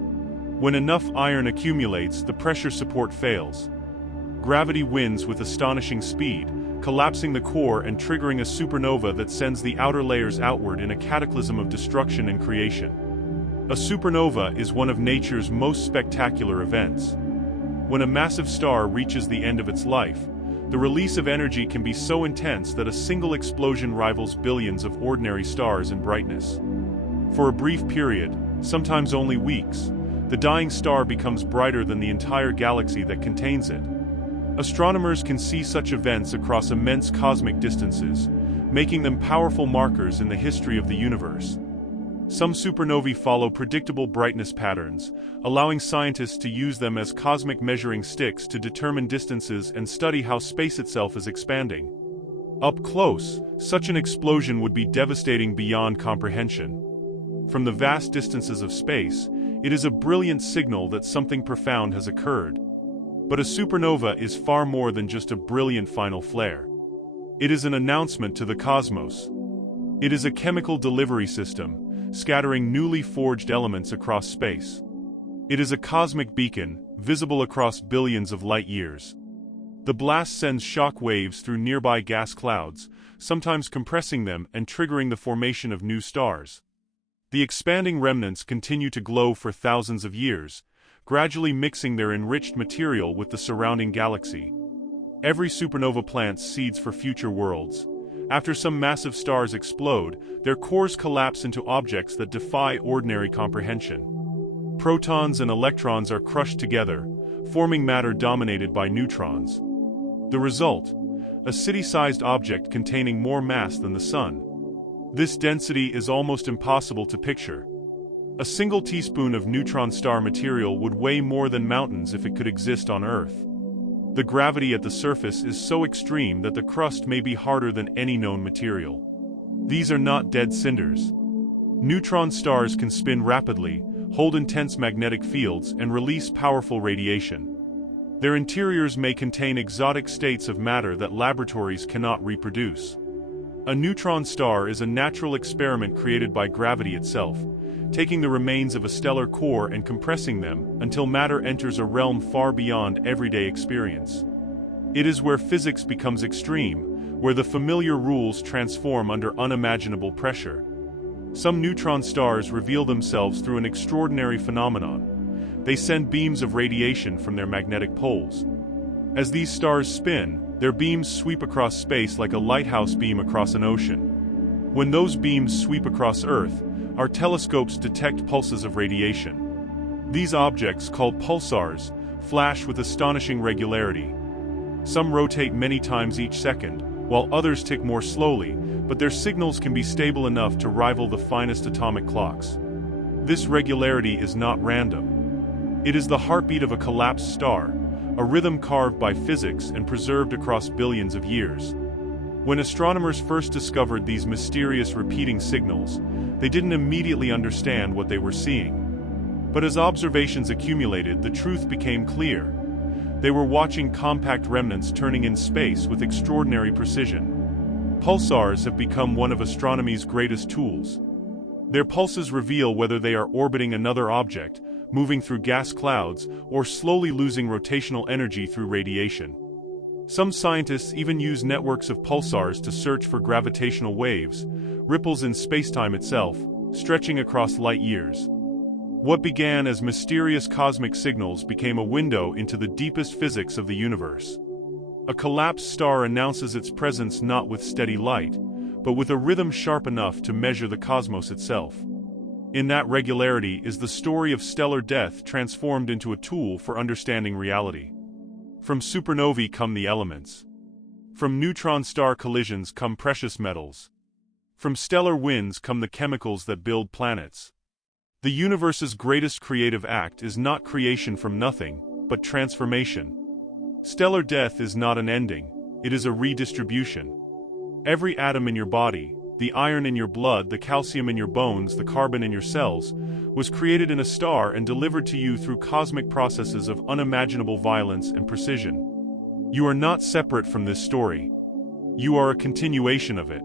When enough iron accumulates, the pressure support fails. Gravity wins with astonishing speed, collapsing the core and triggering a supernova that sends the outer layers outward in a cataclysm of destruction and creation. A supernova is one of nature's most spectacular events. When a massive star reaches the end of its life, the release of energy can be so intense that a single explosion rivals billions of ordinary stars in brightness. For a brief period, sometimes only weeks, the dying star becomes brighter than the entire galaxy that contains it. Astronomers can see such events across immense cosmic distances, making them powerful markers in the history of the universe. Some supernovae follow predictable brightness patterns, allowing scientists to use them as cosmic measuring sticks to determine distances and study how space itself is expanding. Up close, such an explosion would be devastating beyond comprehension. From the vast distances of space, it is a brilliant signal that something profound has occurred. But a supernova is far more than just a brilliant final flare. It is an announcement to the cosmos. It is a chemical delivery system, scattering newly forged elements across space. It is a cosmic beacon, visible across billions of light years. The blast sends shock waves through nearby gas clouds, sometimes compressing them and triggering the formation of new stars. The expanding remnants continue to glow for thousands of years, gradually mixing their enriched material with the surrounding galaxy. Every supernova plants seeds for future worlds. After some massive stars explode, their cores collapse into objects that defy ordinary comprehension. Protons and electrons are crushed together, forming matter dominated by neutrons. The result: a city-sized object containing more mass than the Sun. This density is almost impossible to picture. A single teaspoon of neutron star material would weigh more than mountains if it could exist on Earth. The gravity at the surface is so extreme that the crust may be harder than any known material. These are not dead cinders. Neutron stars can spin rapidly, hold intense magnetic fields, and release powerful radiation. Their interiors may contain exotic states of matter that laboratories cannot reproduce. A neutron star is a natural experiment created by gravity itself, taking the remains of a stellar core and compressing them until matter enters a realm far beyond everyday experience. It is where physics becomes extreme, where the familiar rules transform under unimaginable pressure. Some neutron stars reveal themselves through an extraordinary phenomenon. They send beams of radiation from their magnetic poles. As these stars spin, their beams sweep across space like a lighthouse beam across an ocean. When those beams sweep across Earth, our telescopes detect pulses of radiation. These objects, called pulsars, flash with astonishing regularity. Some rotate many times each second, while others tick more slowly, but their signals can be stable enough to rival the finest atomic clocks. This regularity is not random. It is the heartbeat of a collapsed star, a rhythm carved by physics and preserved across billions of years. When astronomers first discovered these mysterious repeating signals, they didn't immediately understand what they were seeing. But as observations accumulated, the truth became clear. They were watching compact remnants turning in space with extraordinary precision. Pulsars have become one of astronomy's greatest tools. Their pulses reveal whether they are orbiting another object, moving through gas clouds, or slowly losing rotational energy through radiation. Some scientists even use networks of pulsars to search for gravitational waves, ripples in spacetime itself, stretching across light years. What began as mysterious cosmic signals became a window into the deepest physics of the universe. A collapsed star announces its presence not with steady light, but with a rhythm sharp enough to measure the cosmos itself. In that regularity is the story of stellar death transformed into a tool for understanding reality. From supernovae come the elements. From neutron star collisions come precious metals. From stellar winds come the chemicals that build planets. The universe's greatest creative act is not creation from nothing, but transformation. Stellar death is not an ending, it is a redistribution. Every atom in your body, the iron in your blood, the calcium in your bones, the carbon in your cells, was created in a star and delivered to you through cosmic processes of unimaginable violence and precision. You are not separate from this story. You are a continuation of it.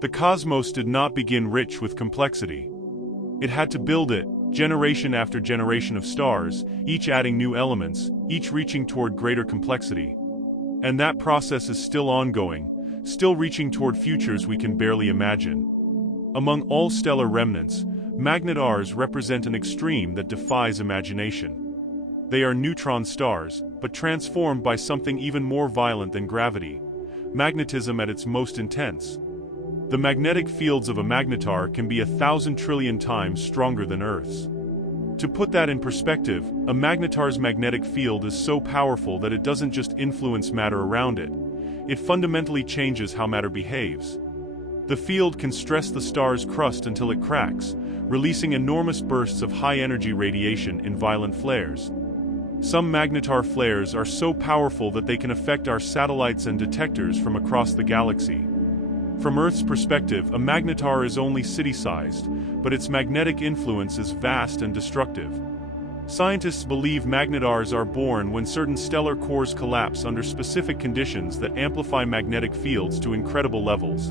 The cosmos did not begin rich with complexity. It had to build it, generation after generation of stars, each adding new elements, each reaching toward greater complexity. And that process is still ongoing, still reaching toward futures we can barely imagine. Among all stellar remnants, magnetars represent an extreme that defies imagination. They are neutron stars, but transformed by something even more violent than gravity, magnetism at its most intense. The magnetic fields of a magnetar can be 1,000 trillion times stronger than Earth's. To put that in perspective, a magnetar's magnetic field is so powerful that it doesn't just influence matter around it, it fundamentally changes how matter behaves. The field can stress the star's crust until it cracks, releasing enormous bursts of high-energy radiation in violent flares. Some magnetar flares are so powerful that they can affect our satellites and detectors from across the galaxy. From Earth's perspective, a magnetar is only city-sized, but its magnetic influence is vast and destructive. Scientists believe magnetars are born when certain stellar cores collapse under specific conditions that amplify magnetic fields to incredible levels.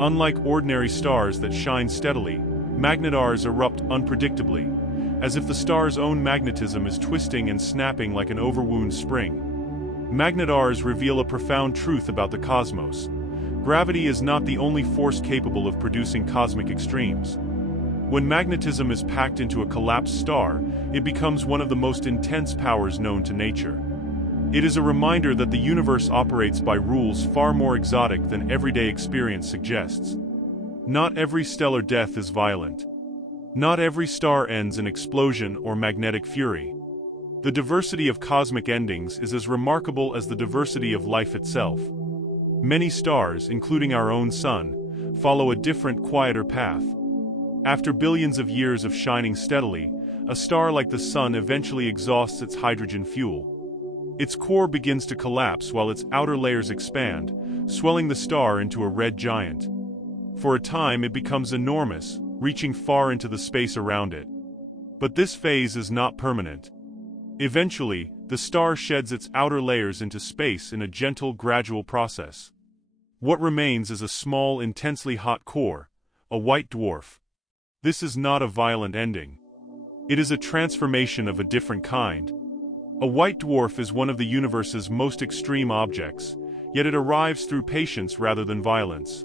Unlike ordinary stars that shine steadily, magnetars erupt unpredictably, as if the star's own magnetism is twisting and snapping like an overwound spring. Magnetars reveal a profound truth about the cosmos. Gravity is not the only force capable of producing cosmic extremes. When magnetism is packed into a collapsed star, it becomes one of the most intense powers known to nature. It is a reminder that the universe operates by rules far more exotic than everyday experience suggests. Not every stellar death is violent. Not every star ends in explosion or magnetic fury. The diversity of cosmic endings is as remarkable as the diversity of life itself. Many stars, including our own sun, follow a different, quieter path. After billions of years of shining steadily, a star like the sun eventually exhausts its hydrogen fuel. Its core begins to collapse while its outer layers expand, swelling the star into a red giant. For a time it becomes enormous, reaching far into the space around it. But this phase is not permanent. Eventually, the star sheds its outer layers into space in a gentle, gradual process. What remains is a small, intensely hot core, a white dwarf. This is not a violent ending. It is a transformation of a different kind. A white dwarf is one of the universe's most extreme objects, Yet it arrives through patience rather than violence.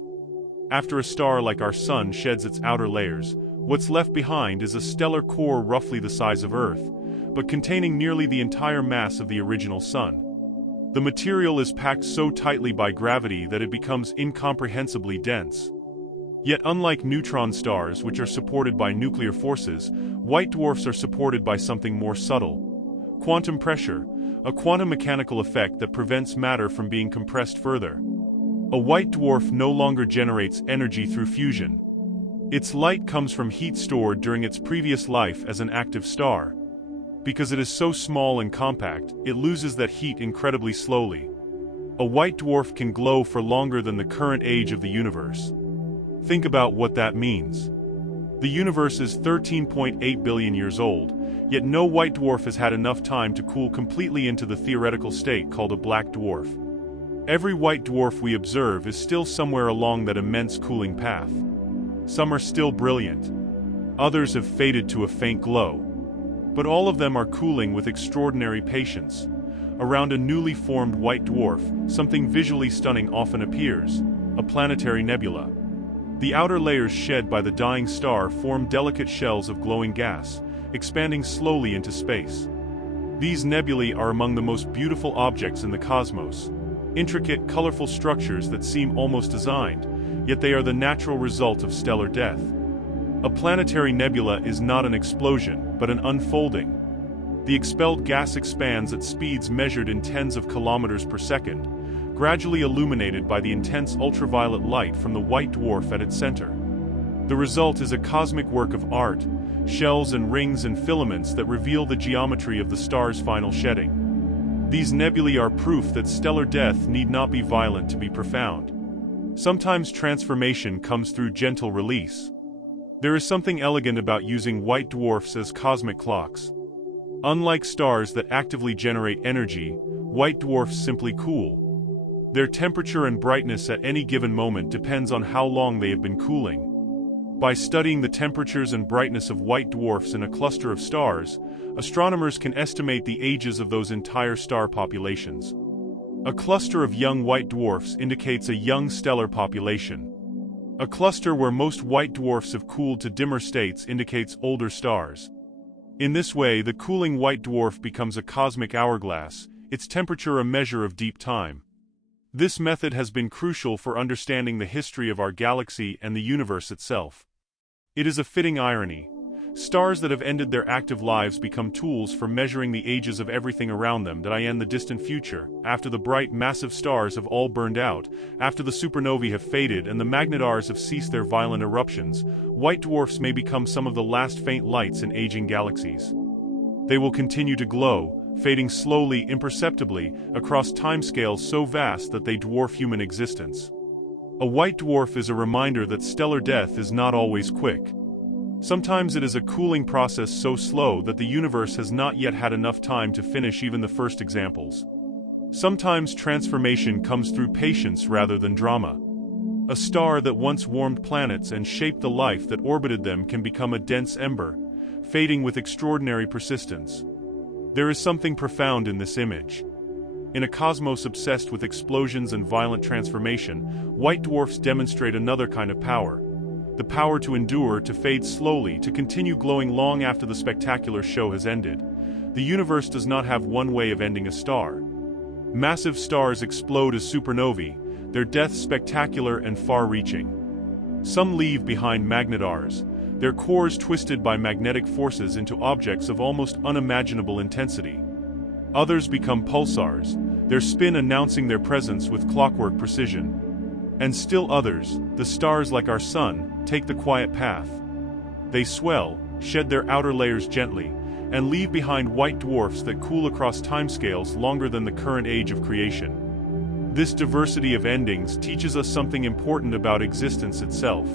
After a star like our Sun sheds its outer layers, what's left behind is a stellar core roughly the size of Earth, but containing nearly the entire mass of the original Sun. The material is packed so tightly by gravity that it becomes incomprehensibly dense. Yet unlike neutron stars, which are supported by nuclear forces, white dwarfs are supported by something more subtle: quantum pressure, a quantum mechanical effect that prevents matter from being compressed further. A white dwarf no longer generates energy through fusion. Its light comes from heat stored during its previous life as an active star. Because it is so small and compact, it loses that heat incredibly slowly. A white dwarf can glow for longer than the current age of the universe. Think about what that means. The universe is 13.8 billion years old, yet no white dwarf has had enough time to cool completely into the theoretical state called a black dwarf. Every white dwarf we observe is still somewhere along that immense cooling path. Some are still brilliant. Others have faded to a faint glow. But all of them are cooling with extraordinary patience. Around a newly formed white dwarf, something visually stunning often appears: a planetary nebula. The outer layers shed by the dying star form delicate shells of glowing gas, expanding slowly into space. These nebulae are among the most beautiful objects in the cosmos. Intricate, colorful structures that seem almost designed, yet they are the natural result of stellar death. A planetary nebula is not an explosion, but an unfolding. The expelled gas expands at speeds measured in tens of kilometers per second, gradually illuminated by the intense ultraviolet light from the white dwarf at its center. The result is a cosmic work of art: shells and rings and filaments that reveal the geometry of the star's final shedding. These nebulae are proof that stellar death need not be violent to be profound. Sometimes transformation comes through gentle release. There is something elegant about using white dwarfs as cosmic clocks. Unlike stars that actively generate energy, white dwarfs simply cool. Their temperature and brightness at any given moment depends on how long they have been cooling. By studying the temperatures and brightness of white dwarfs in a cluster of stars, astronomers can estimate the ages of those entire star populations. A cluster of young white dwarfs indicates a young stellar population. A cluster where most white dwarfs have cooled to dimmer states indicates older stars. In this way, the cooling white dwarf becomes a cosmic hourglass, its temperature a measure of deep time. This method has been crucial for understanding the history of our galaxy and the universe itself. It is a fitting irony. Stars that have ended their active lives become tools for measuring the ages of everything around them, that in the distant future, after the bright, massive stars have all burned out, after the supernovae have faded and the magnetars have ceased their violent eruptions, white dwarfs may become some of the last faint lights in aging galaxies. They will continue to glow, fading slowly, imperceptibly, across timescales so vast that they dwarf human existence. A white dwarf is a reminder that stellar death is not always quick. Sometimes it is a cooling process so slow that the universe has not yet had enough time to finish even the first examples. Sometimes transformation comes through patience rather than drama. A star that once warmed planets and shaped the life that orbited them can become a dense ember, fading with extraordinary persistence. There is something profound in this image. In a cosmos obsessed with explosions and violent transformation, white dwarfs demonstrate another kind of power. The power to endure, to fade slowly, to continue glowing long after the spectacular show has ended. The universe does not have one way of ending a star. Massive stars explode as supernovae, their deaths spectacular and far-reaching. Some leave behind magnetars, their cores twisted by magnetic forces into objects of almost unimaginable intensity. Others become pulsars, their spin announcing their presence with clockwork precision. And still others, the stars like our Sun, take the quiet path. They swell, shed their outer layers gently, and leave behind white dwarfs that cool across timescales longer than the current age of creation. This diversity of endings teaches us something important about existence itself.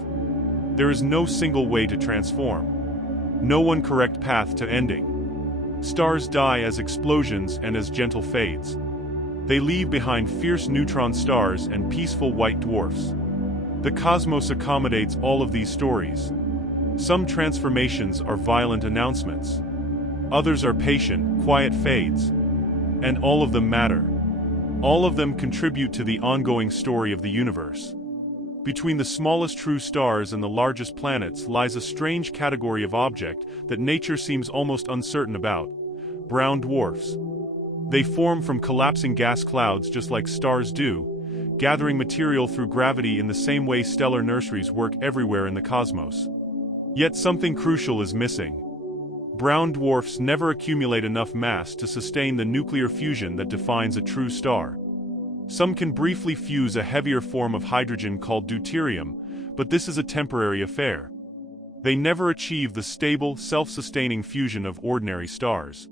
There is no single way to transform. No one correct path to ending. Stars die as explosions and as gentle fades. They leave behind fierce neutron stars and peaceful white dwarfs. The cosmos accommodates all of these stories. Some transformations are violent announcements. Others are patient, quiet fades. And all of them matter. All of them contribute to the ongoing story of the universe. Between the smallest true stars and the largest planets lies a strange category of object that nature seems almost uncertain about: brown dwarfs. They form from collapsing gas clouds just like stars do, gathering material through gravity in the same way stellar nurseries work everywhere in the cosmos. Yet something crucial is missing. Brown dwarfs never accumulate enough mass to sustain the nuclear fusion that defines a true star. Some can briefly fuse a heavier form of hydrogen called deuterium, but this is a temporary affair. They never achieve the stable, self-sustaining fusion of ordinary stars.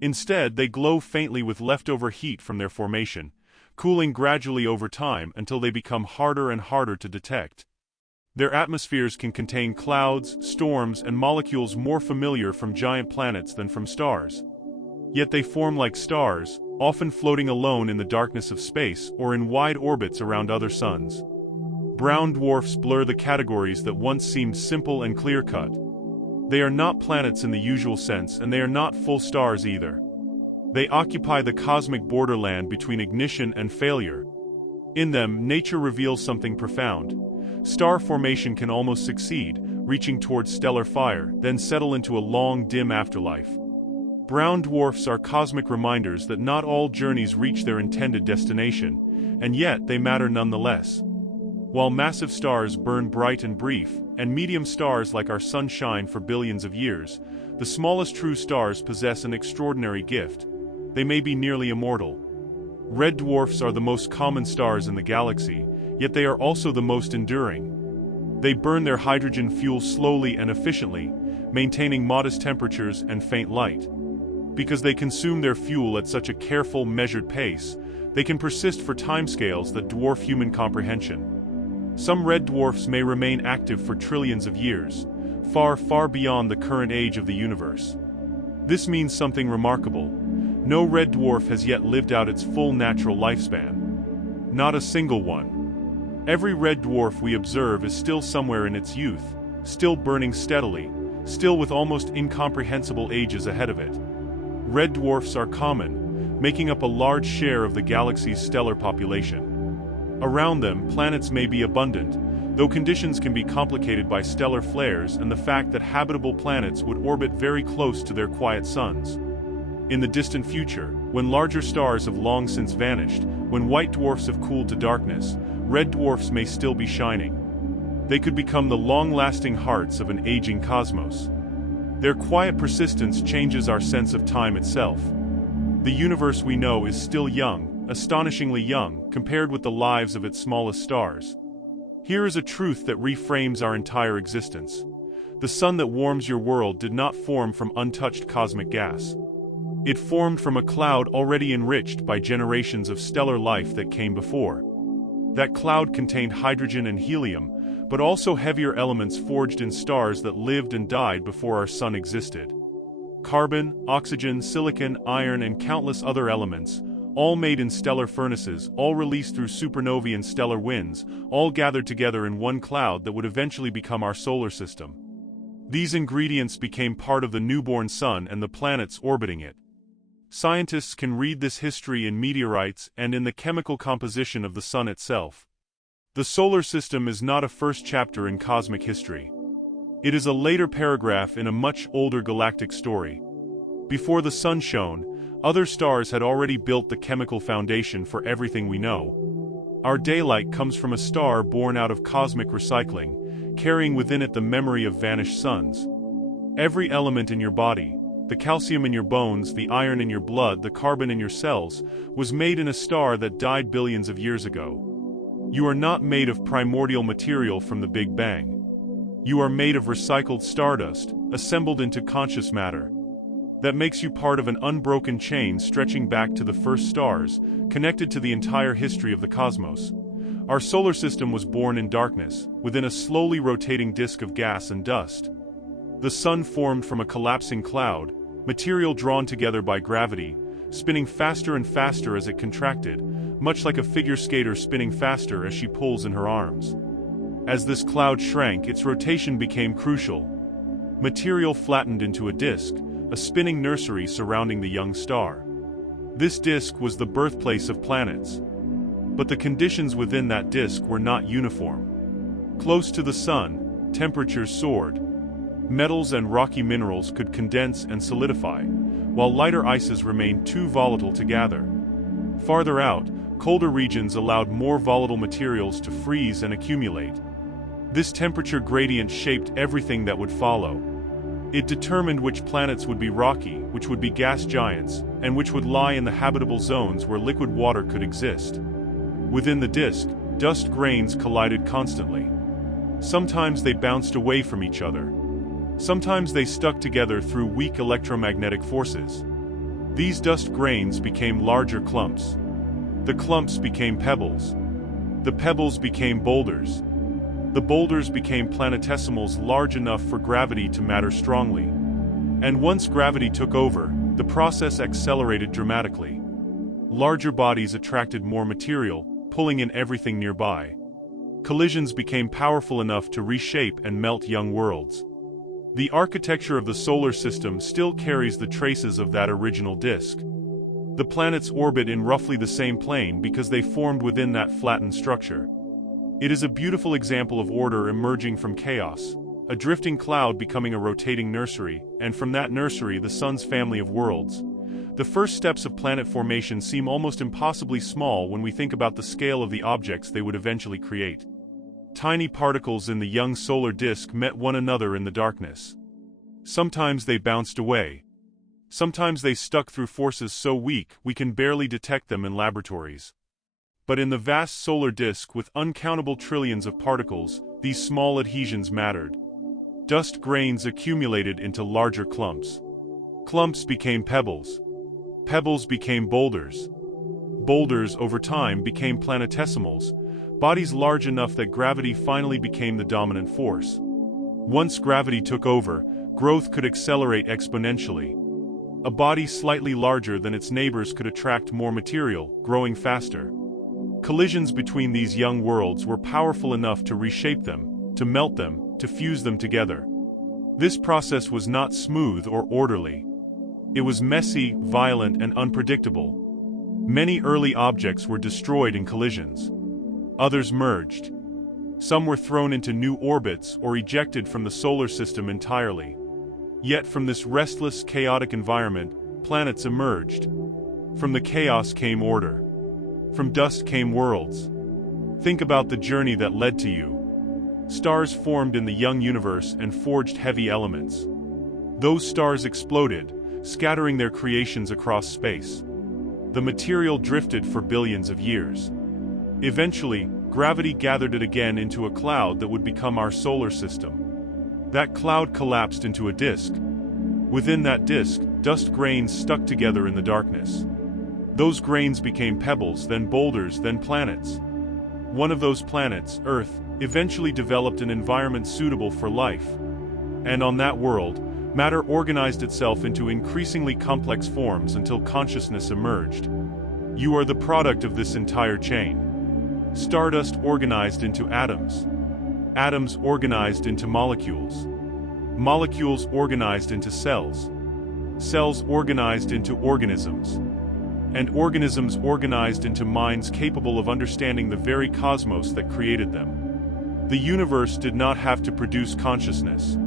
Instead, they glow faintly with leftover heat from their formation, cooling gradually over time until they become harder and harder to detect. Their atmospheres can contain clouds, storms, and molecules more familiar from giant planets than from stars. Yet they form like stars, often floating alone in the darkness of space or in wide orbits around other suns. Brown dwarfs blur the categories that once seemed simple and clear-cut. They are not planets in the usual sense, and they are not full stars either. They occupy the cosmic borderland between ignition and failure. In them, nature reveals something profound. Star formation can almost succeed, reaching towards stellar fire, then settle into a long, dim afterlife. Brown dwarfs are cosmic reminders that not all journeys reach their intended destination, and yet they matter nonetheless. While massive stars burn bright and brief, and medium stars like our sun shine for billions of years, the smallest true stars possess an extraordinary gift. They may be nearly immortal. Red dwarfs are the most common stars in the galaxy, yet they are also the most enduring. They burn their hydrogen fuel slowly and efficiently, maintaining modest temperatures and faint light. Because they consume their fuel at such a careful, measured pace, they can persist for timescales that dwarf human comprehension. Some red dwarfs may remain active for trillions of years, far, far beyond the current age of the universe. This means something remarkable. No red dwarf has yet lived out its full natural lifespan. Not a single one. Every red dwarf we observe is still somewhere in its youth, still burning steadily, still with almost incomprehensible ages ahead of it. Red dwarfs are common, making up a large share of the galaxy's stellar population. Around them, planets may be abundant, though conditions can be complicated by stellar flares and the fact that habitable planets would orbit very close to their quiet suns. In the distant future, when larger stars have long since vanished, when white dwarfs have cooled to darkness, red dwarfs may still be shining. They could become the long-lasting hearts of an aging cosmos. Their quiet persistence changes our sense of time itself. The universe we know is still young, astonishingly young, compared with the lives of its smallest stars. Here is a truth that reframes our entire existence. The sun that warms your world did not form from untouched cosmic gas. It formed from a cloud already enriched by generations of stellar life that came before. That cloud contained hydrogen and helium, but also heavier elements forged in stars that lived and died before our sun existed. Carbon, oxygen, silicon, iron, and countless other elements, all made in stellar furnaces, all released through supernovae and stellar winds, all gathered together in one cloud that would eventually become our solar system. These ingredients became part of the newborn sun and the planets orbiting it. Scientists can read this history in meteorites and in the chemical composition of the sun itself. The solar system is not a first chapter in cosmic history. It is a later paragraph in a much older galactic story. Before the sun shone, other stars had already built the chemical foundation for everything we know. Our daylight comes from a star born out of cosmic recycling, carrying within it the memory of vanished suns. Every element in your body, the calcium in your bones, the iron in your blood, the carbon in your cells, was made in a star that died billions of years ago. You are not made of primordial material from the Big Bang. You are made of recycled stardust, assembled into conscious matter. That makes you part of an unbroken chain stretching back to the first stars, connected to the entire history of the cosmos. Our solar system was born in darkness, within a slowly rotating disk of gas and dust. The sun formed from a collapsing cloud, material drawn together by gravity, spinning faster and faster as it contracted, much like a figure skater spinning faster as she pulls in her arms. As this cloud shrank, its rotation became crucial. Material flattened into a disk, a spinning nursery surrounding the young star. This disk was the birthplace of planets. But the conditions within that disk were not uniform. Close to the sun, temperatures soared. Metals and rocky minerals could condense and solidify, while lighter ices remained too volatile to gather. Farther out, colder regions allowed more volatile materials to freeze and accumulate. This temperature gradient shaped everything that would follow. It determined which planets would be rocky, which would be gas giants, and which would lie in the habitable zones where liquid water could exist. Within the disk, dust grains collided constantly. Sometimes they bounced away from each other. Sometimes they stuck together through weak electromagnetic forces. These dust grains became larger clumps. The clumps became pebbles. The pebbles became boulders. The boulders became planetesimals large enough for gravity to matter strongly. And once gravity took over, the process accelerated dramatically. Larger bodies attracted more material, pulling in everything nearby. Collisions became powerful enough to reshape and melt young worlds. The architecture of the solar system still carries the traces of that original disk. The planets orbit in roughly the same plane because they formed within that flattened structure. It is a beautiful example of order emerging from chaos, a drifting cloud becoming a rotating nursery, and from that nursery the sun's family of worlds. The first steps of planet formation seem almost impossibly small when we think about the scale of the objects they would eventually create. Tiny particles in the young solar disk met one another in the darkness. Sometimes they bounced away. Sometimes they stuck through forces so weak we can barely detect them in laboratories. But in the vast solar disk with uncountable trillions of particles, these small adhesions mattered. Dust grains accumulated into larger clumps. Clumps became pebbles. Pebbles became boulders. Boulders over time became planetesimals, bodies large enough that gravity finally became the dominant force. Once gravity took over, growth could accelerate exponentially. A body slightly larger than its neighbors could attract more material, growing faster. Collisions between these young worlds were powerful enough to reshape them, to melt them, to fuse them together. This process was not smooth or orderly. It was messy, violent, and unpredictable. Many early objects were destroyed in collisions. Others merged. Some were thrown into new orbits or ejected from the solar system entirely. Yet from this restless, chaotic environment, planets emerged. From the chaos came order. From dust came worlds. Think about the journey that led to you. Stars formed in the young universe and forged heavy elements. Those stars exploded, scattering their creations across space. The material drifted for billions of years. Eventually, gravity gathered it again into a cloud that would become our solar system. That cloud collapsed into a disk. Within that disk, dust grains stuck together in the darkness. Those grains became pebbles, then boulders, then planets. One of those planets, Earth, eventually developed an environment suitable for life. And on that world, matter organized itself into increasingly complex forms until consciousness emerged. You are the product of this entire chain. Stardust organized into atoms. Atoms organized into molecules. Molecules organized into cells. Cells organized into organisms. And organisms organized into minds capable of understanding the very cosmos that created them. The universe did not have to produce consciousness.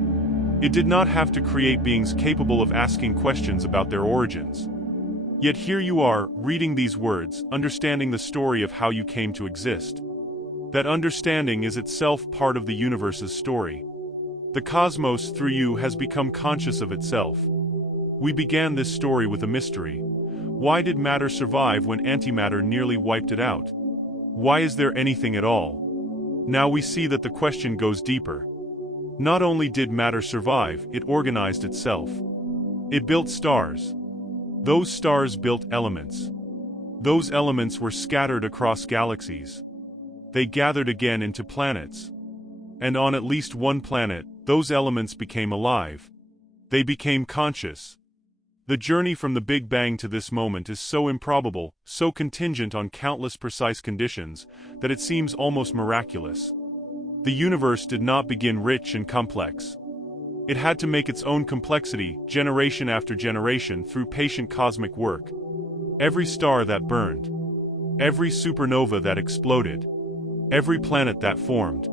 It did not have to create beings capable of asking questions about their origins. Yet here you are, reading these words, understanding the story of how you came to exist. That understanding is itself part of the universe's story. The cosmos, through you, has become conscious of itself. We began this story with a mystery. Why did matter survive when antimatter nearly wiped it out? Why is there anything at all? Now we see that the question goes deeper. Not only did matter survive, it organized itself. It built stars. Those stars built elements. Those elements were scattered across galaxies. They gathered again into planets. And on at least one planet, those elements became alive. They became conscious. The journey from the Big Bang to this moment is so improbable, so contingent on countless precise conditions, that it seems almost miraculous. The universe did not begin rich and complex. It had to make its own complexity, generation after generation, through patient cosmic work. Every star that burned. Every supernova that exploded. Every planet that formed.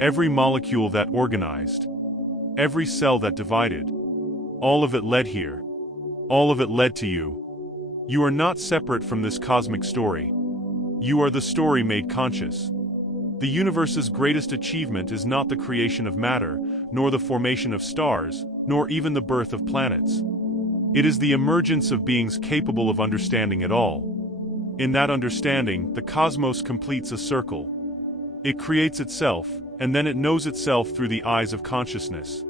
Every molecule that organized. Every cell that divided. All of it led here. All of it led to you. You are not separate from this cosmic story. You are the story made conscious. The universe's greatest achievement is not the creation of matter, nor the formation of stars, nor even the birth of planets. It is the emergence of beings capable of understanding it all. In that understanding, the cosmos completes a circle. It creates itself, and then it knows itself through the eyes of consciousness.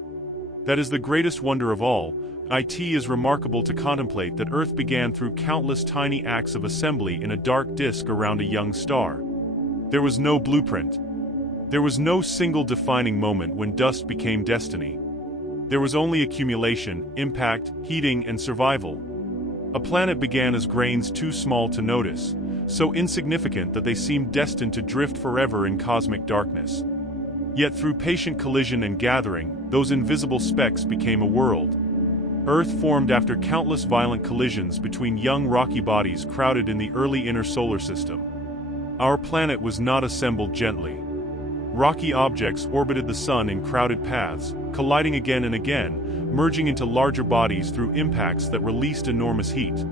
That is the greatest wonder of all. It is remarkable to contemplate that Earth began through countless tiny acts of assembly in a dark disk around a young star. There was no blueprint. There was no single defining moment when dust became destiny. There was only accumulation, impact, heating, and survival. A planet began as grains too small to notice, so insignificant that they seemed destined to drift forever in cosmic darkness. Yet through patient collision and gathering, those invisible specks became a world. Earth formed after countless violent collisions between young rocky bodies crowded in the early inner solar system. Our planet was not assembled gently. Rocky objects orbited the sun in crowded paths, colliding again and again, merging into larger bodies through impacts that released enormous heat.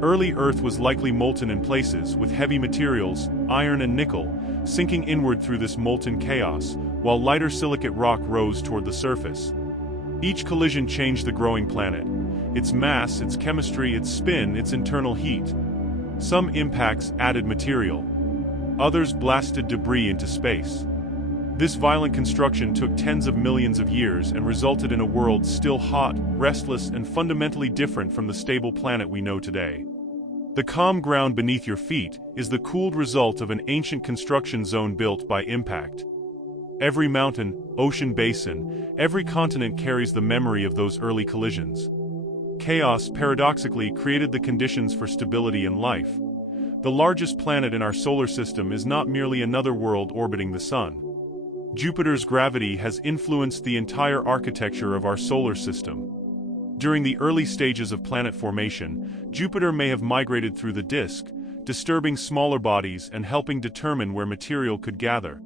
Early Earth was likely molten in places, with heavy materials, iron and nickel, sinking inward through this molten chaos, while lighter silicate rock rose toward the surface. Each collision changed the growing planet, its mass, its chemistry, its spin, its internal heat. Some impacts added material. Others blasted debris into space. This violent construction took tens of millions of years and resulted in a world still hot, restless, and fundamentally different from the stable planet we know today. The calm ground beneath your feet is the cooled result of an ancient construction zone built by impact. Every mountain, ocean basin, every continent carries the memory of those early collisions. Chaos, paradoxically, created the conditions for stability and life. The largest planet in our solar system is not merely another world orbiting the sun. Jupiter's gravity has influenced the entire architecture of our solar system. During the early stages of planet formation, Jupiter may have migrated through the disk, disturbing smaller bodies and helping determine where material could gather.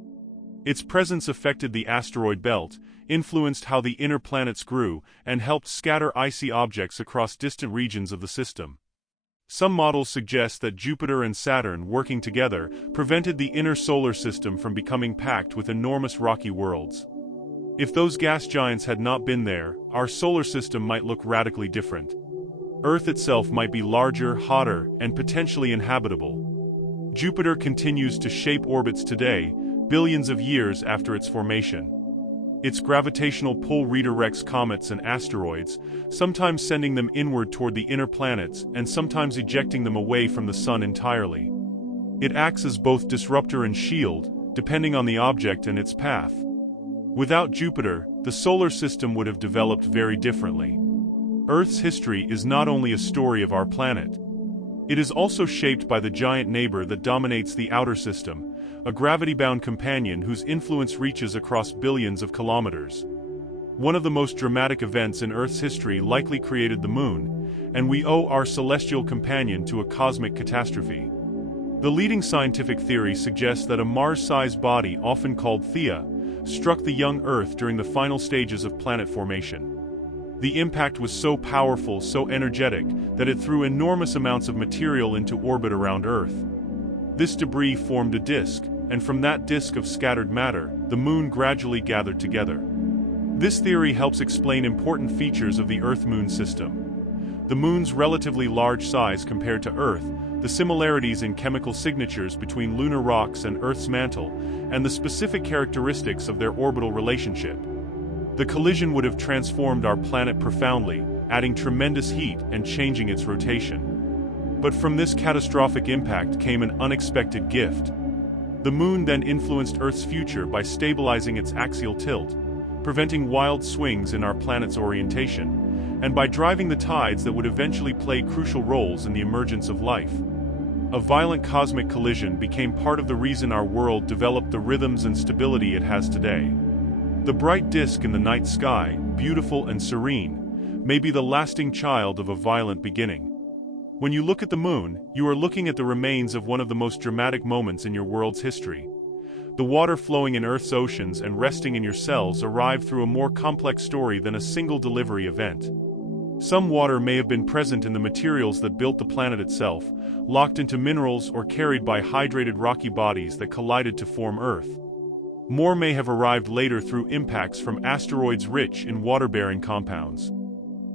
Its presence affected the asteroid belt, influenced how the inner planets grew, and helped scatter icy objects across distant regions of the system. Some models suggest that Jupiter and Saturn working together prevented the inner solar system from becoming packed with enormous rocky worlds. If those gas giants had not been there, our solar system might look radically different. Earth itself might be larger, hotter, and potentially inhabitable. Jupiter continues to shape orbits today, billions of years after its formation. Its gravitational pull redirects comets and asteroids, sometimes sending them inward toward the inner planets and sometimes ejecting them away from the sun entirely. It acts as both disruptor and shield, depending on the object and its path. Without Jupiter, the solar system would have developed very differently. Earth's history is not only a story of our planet. It is also shaped by the giant neighbor that dominates the outer system, a gravity-bound companion whose influence reaches across billions of kilometers. One of the most dramatic events in Earth's history likely created the Moon, and we owe our celestial companion to a cosmic catastrophe. The leading scientific theory suggests that a Mars-sized body, often called Theia, struck the young Earth during the final stages of planet formation. The impact was so powerful, so energetic, that it threw enormous amounts of material into orbit around Earth. This debris formed a disk, and from that disk of scattered matter, the Moon gradually gathered together. This theory helps explain important features of the Earth-Moon system. The Moon's relatively large size compared to Earth, the similarities in chemical signatures between lunar rocks and Earth's mantle, and the specific characteristics of their orbital relationship. The collision would have transformed our planet profoundly, adding tremendous heat and changing its rotation. But from this catastrophic impact came an unexpected gift. The Moon then influenced Earth's future by stabilizing its axial tilt, preventing wild swings in our planet's orientation, and by driving the tides that would eventually play crucial roles in the emergence of life. A violent cosmic collision became part of the reason our world developed the rhythms and stability it has today. The bright disk in the night sky, beautiful and serene, may be the lasting child of a violent beginning. When you look at the moon, you are looking at the remains of one of the most dramatic moments in your world's history. The water flowing in Earth's oceans and resting in your cells arrived through a more complex story than a single delivery event. Some water may have been present in the materials that built the planet itself, locked into minerals or carried by hydrated rocky bodies that collided to form Earth. More may have arrived later through impacts from asteroids rich in water-bearing compounds.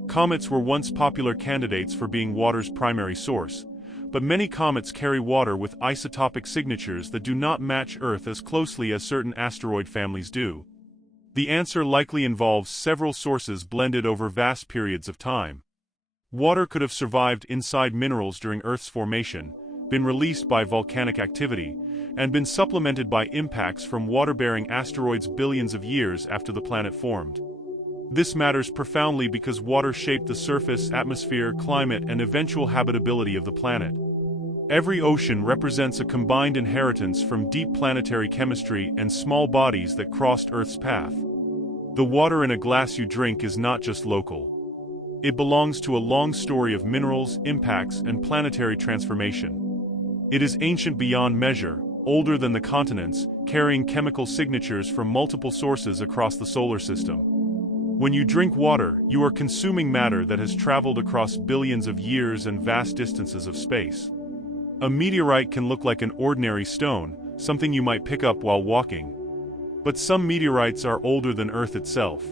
Comets were once popular candidates for being water's primary source, but many comets carry water with isotopic signatures that do not match Earth as closely as certain asteroid families do. The answer likely involves several sources blended over vast periods of time. Water could have survived inside minerals during Earth's formation, been released by volcanic activity, and been supplemented by impacts from water-bearing asteroids billions of years after the planet formed. This matters profoundly because water shaped the surface, atmosphere, climate, and eventual habitability of the planet. Every ocean represents a combined inheritance from deep planetary chemistry and small bodies that crossed Earth's path. The water in a glass you drink is not just local. It belongs to a long story of minerals, impacts, and planetary transformation. It is ancient beyond measure, older than the continents, carrying chemical signatures from multiple sources across the solar system. When you drink water, you are consuming matter that has traveled across billions of years and vast distances of space. A meteorite can look like an ordinary stone, something you might pick up while walking. But some meteorites are older than Earth itself.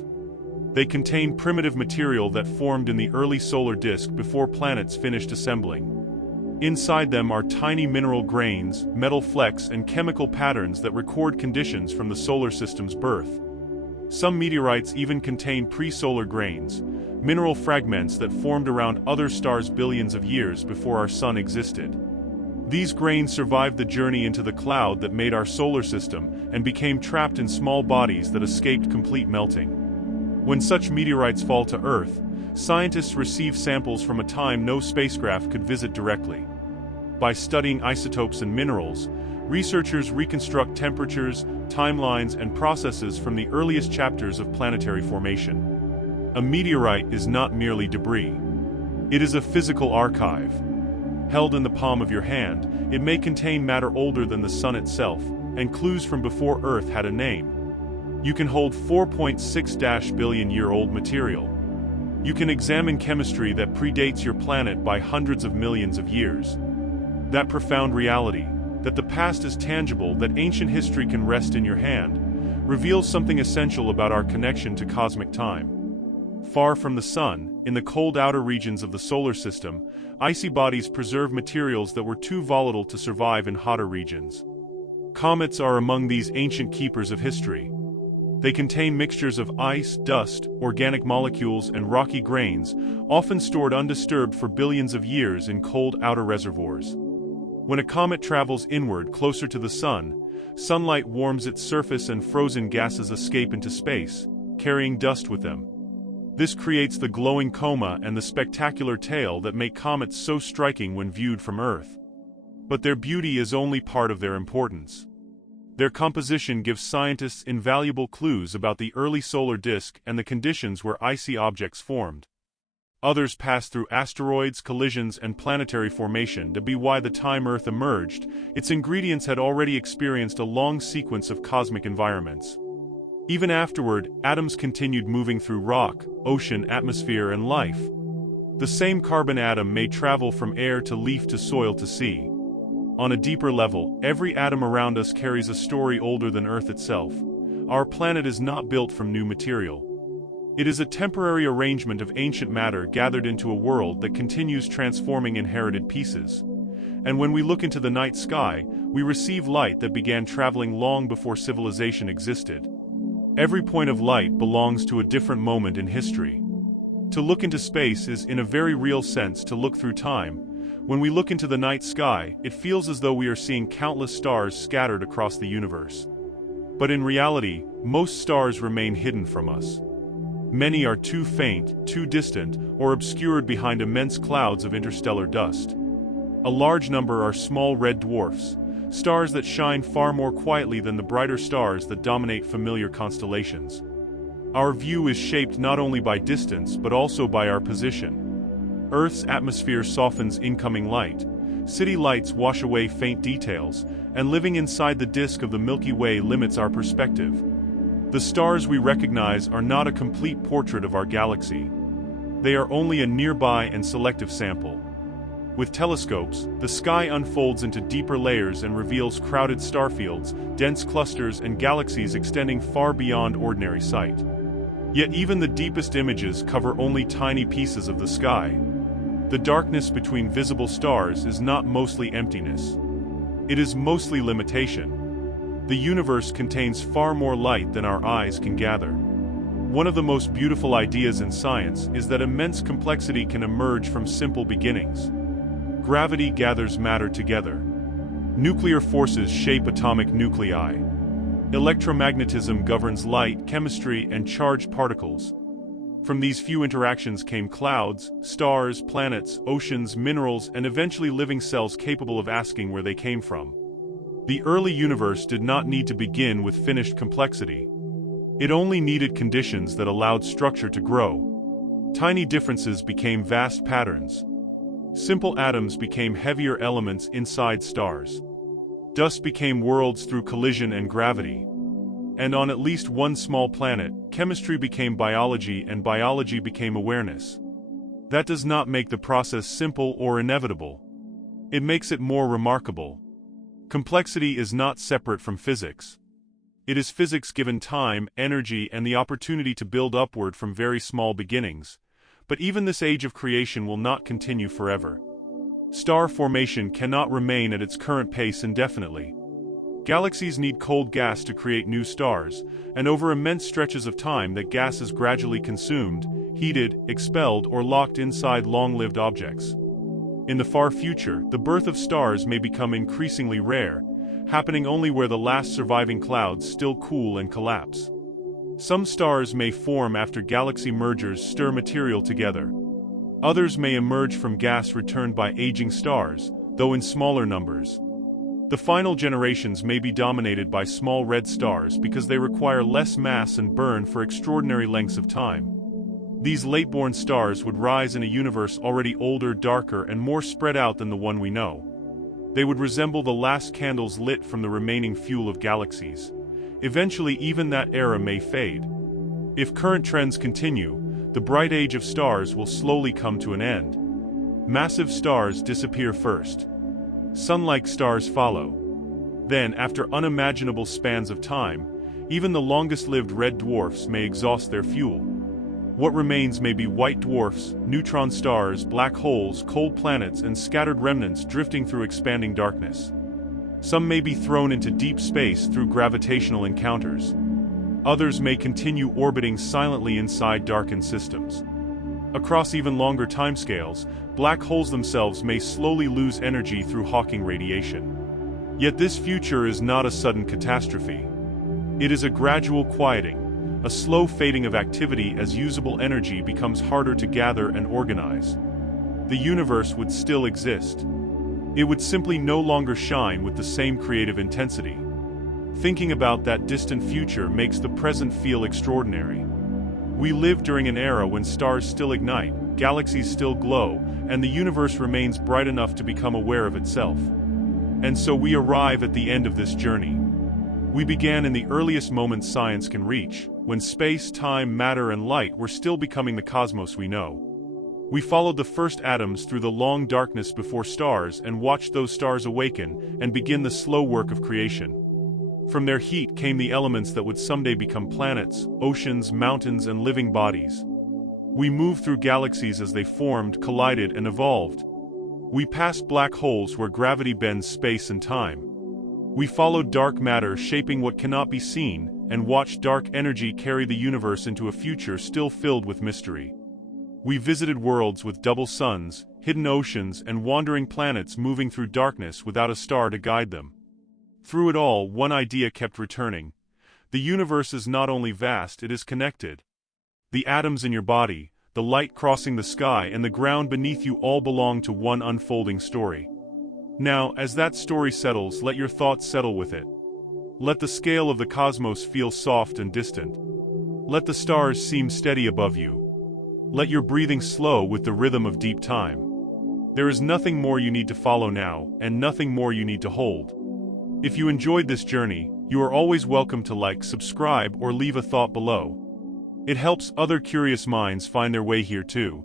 They contain primitive material that formed in the early solar disk before planets finished assembling. Inside them are tiny mineral grains, metal flecks, and chemical patterns that record conditions from the solar system's birth. Some meteorites even contain pre-solar grains, mineral fragments that formed around other stars billions of years before our sun existed. These grains survived the journey into the cloud that made our solar system and became trapped in small bodies that escaped complete melting. When such meteorites fall to Earth, scientists receive samples from a time no spacecraft could visit directly. By studying isotopes and minerals, researchers reconstruct temperatures, timelines, and processes from the earliest chapters of planetary formation. A meteorite is not merely debris. It is a physical archive. Held in the palm of your hand, it may contain matter older than the sun itself, and clues from before Earth had a name. You can hold 4.6 billion-year-old material. You can examine chemistry that predates your planet by hundreds of millions of years. That profound reality, that the past is tangible, that ancient history can rest in your hand, reveals something essential about our connection to cosmic time. Far from the sun, in the cold outer regions of the solar system, icy bodies preserve materials that were too volatile to survive in hotter regions. Comets are among these ancient keepers of history. They contain mixtures of ice, dust, organic molecules, and rocky grains, often stored undisturbed for billions of years in cold outer reservoirs. When a comet travels inward closer to the sun, sunlight warms its surface and frozen gases escape into space, carrying dust with them. This creates the glowing coma and the spectacular tail that make comets so striking when viewed from Earth. But their beauty is only part of their importance. Their composition gives scientists invaluable clues about the early solar disk and the conditions where icy objects formed. Others pass through asteroids, collisions, and planetary formation to be why the time Earth emerged, its ingredients had already experienced a long sequence of cosmic environments. Even afterward, atoms continued moving through rock, ocean, atmosphere, and life. The same carbon atom may travel from air to leaf to soil to sea. On a deeper level, every atom around us carries a story older than Earth itself. Our planet is not built from new material. It is a temporary arrangement of ancient matter gathered into a world that continues transforming inherited pieces. And when we look into the night sky, we receive light that began traveling long before civilization existed. Every point of light belongs to a different moment in history. To look into space is, in a very real sense, to look through time. When we look into the night sky, it feels as though we are seeing countless stars scattered across the universe. But in reality, most stars remain hidden from us. Many are too faint, too distant, or obscured behind immense clouds of interstellar dust. A large number are small red dwarfs, stars that shine far more quietly than the brighter stars that dominate familiar constellations. Our view is shaped not only by distance but also by our position. Earth's atmosphere softens incoming light, city lights wash away faint details, and living inside the disk of the Milky Way limits our perspective. The stars we recognize are not a complete portrait of our galaxy. They are only a nearby and selective sample. With telescopes, the sky unfolds into deeper layers and reveals crowded starfields, dense clusters, and galaxies extending far beyond ordinary sight. Yet even the deepest images cover only tiny pieces of the sky. The darkness between visible stars is not mostly emptiness. It is mostly limitation. The universe contains far more light than our eyes can gather. One of the most beautiful ideas in science is that immense complexity can emerge from simple beginnings. Gravity gathers matter together. Nuclear forces shape atomic nuclei. Electromagnetism governs light, chemistry, and charged particles. From these few interactions came clouds, stars, planets, oceans, minerals, and eventually living cells capable of asking where they came from. The early universe did not need to begin with finished complexity. It only needed conditions that allowed structure to grow. Tiny differences became vast patterns. Simple atoms became heavier elements inside stars. Dust became worlds through collision and gravity. And on at least one small planet, chemistry became biology and biology became awareness. That does not make the process simple or inevitable. It makes it more remarkable. Complexity is not separate from physics. It is physics given time, energy, and the opportunity to build upward from very small beginnings. But even this age of creation will not continue forever. Star formation cannot remain at its current pace indefinitely. Galaxies need cold gas to create new stars, and over immense stretches of time that gas is gradually consumed, heated, expelled, or locked inside long-lived objects. In the far future, the birth of stars may become increasingly rare, happening only where the last surviving clouds still cool and collapse. Some stars may form after galaxy mergers stir material together. Others may emerge from gas returned by aging stars, though in smaller numbers. The final generations may be dominated by small red stars because they require less mass and burn for extraordinary lengths of time. These late-born stars would rise in a universe already older, darker, and more spread out than the one we know. They would resemble the last candles lit from the remaining fuel of galaxies. Eventually, even that era may fade. If current trends continue, the bright age of stars will slowly come to an end. Massive stars disappear first. Sun-like stars follow. Then, after unimaginable spans of time, even the longest-lived red dwarfs may exhaust their fuel. What remains may be white dwarfs, neutron stars, black holes, cold planets, and scattered remnants drifting through expanding darkness. Some may be thrown into deep space through gravitational encounters. Others may continue orbiting silently inside darkened systems. Across even longer timescales, black holes themselves may slowly lose energy through Hawking radiation. Yet this future is not a sudden catastrophe. It is a gradual quieting, a slow fading of activity as usable energy becomes harder to gather and organize. The universe would still exist. It would simply no longer shine with the same creative intensity. Thinking about that distant future makes the present feel extraordinary. We live during an era when stars still ignite, galaxies still glow, and the universe remains bright enough to become aware of itself. And so we arrive at the end of this journey. We began in the earliest moments science can reach, when space, time, matter, and light were still becoming the cosmos we know. We followed the first atoms through the long darkness before stars and watched those stars awaken and begin the slow work of creation. From their heat came the elements that would someday become planets, oceans, mountains, and living bodies. We moved through galaxies as they formed, collided, and evolved. We passed black holes where gravity bends space and time. We followed dark matter shaping what cannot be seen, and watched dark energy carry the universe into a future still filled with mystery. We visited worlds with double suns, hidden oceans, and wandering planets moving through darkness without a star to guide them. Through it all, one idea kept returning. The universe is not only vast, it is connected. The atoms in your body, the light crossing the sky, and the ground beneath you all belong to one unfolding story. Now, as that story settles, let your thoughts settle with it. Let the scale of the cosmos feel soft and distant. Let the stars seem steady above you. Let your breathing slow with the rhythm of deep time. There is nothing more you need to follow now, and nothing more you need to hold. If you enjoyed this journey, you are always welcome to like, subscribe, or leave a thought below. It helps other curious minds find their way here too.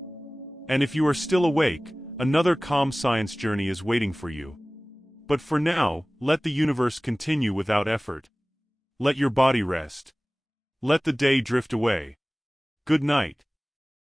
And if you are still awake, another calm science journey is waiting for you. But for now, let the universe continue without effort. Let your body rest. Let the day drift away. Good night.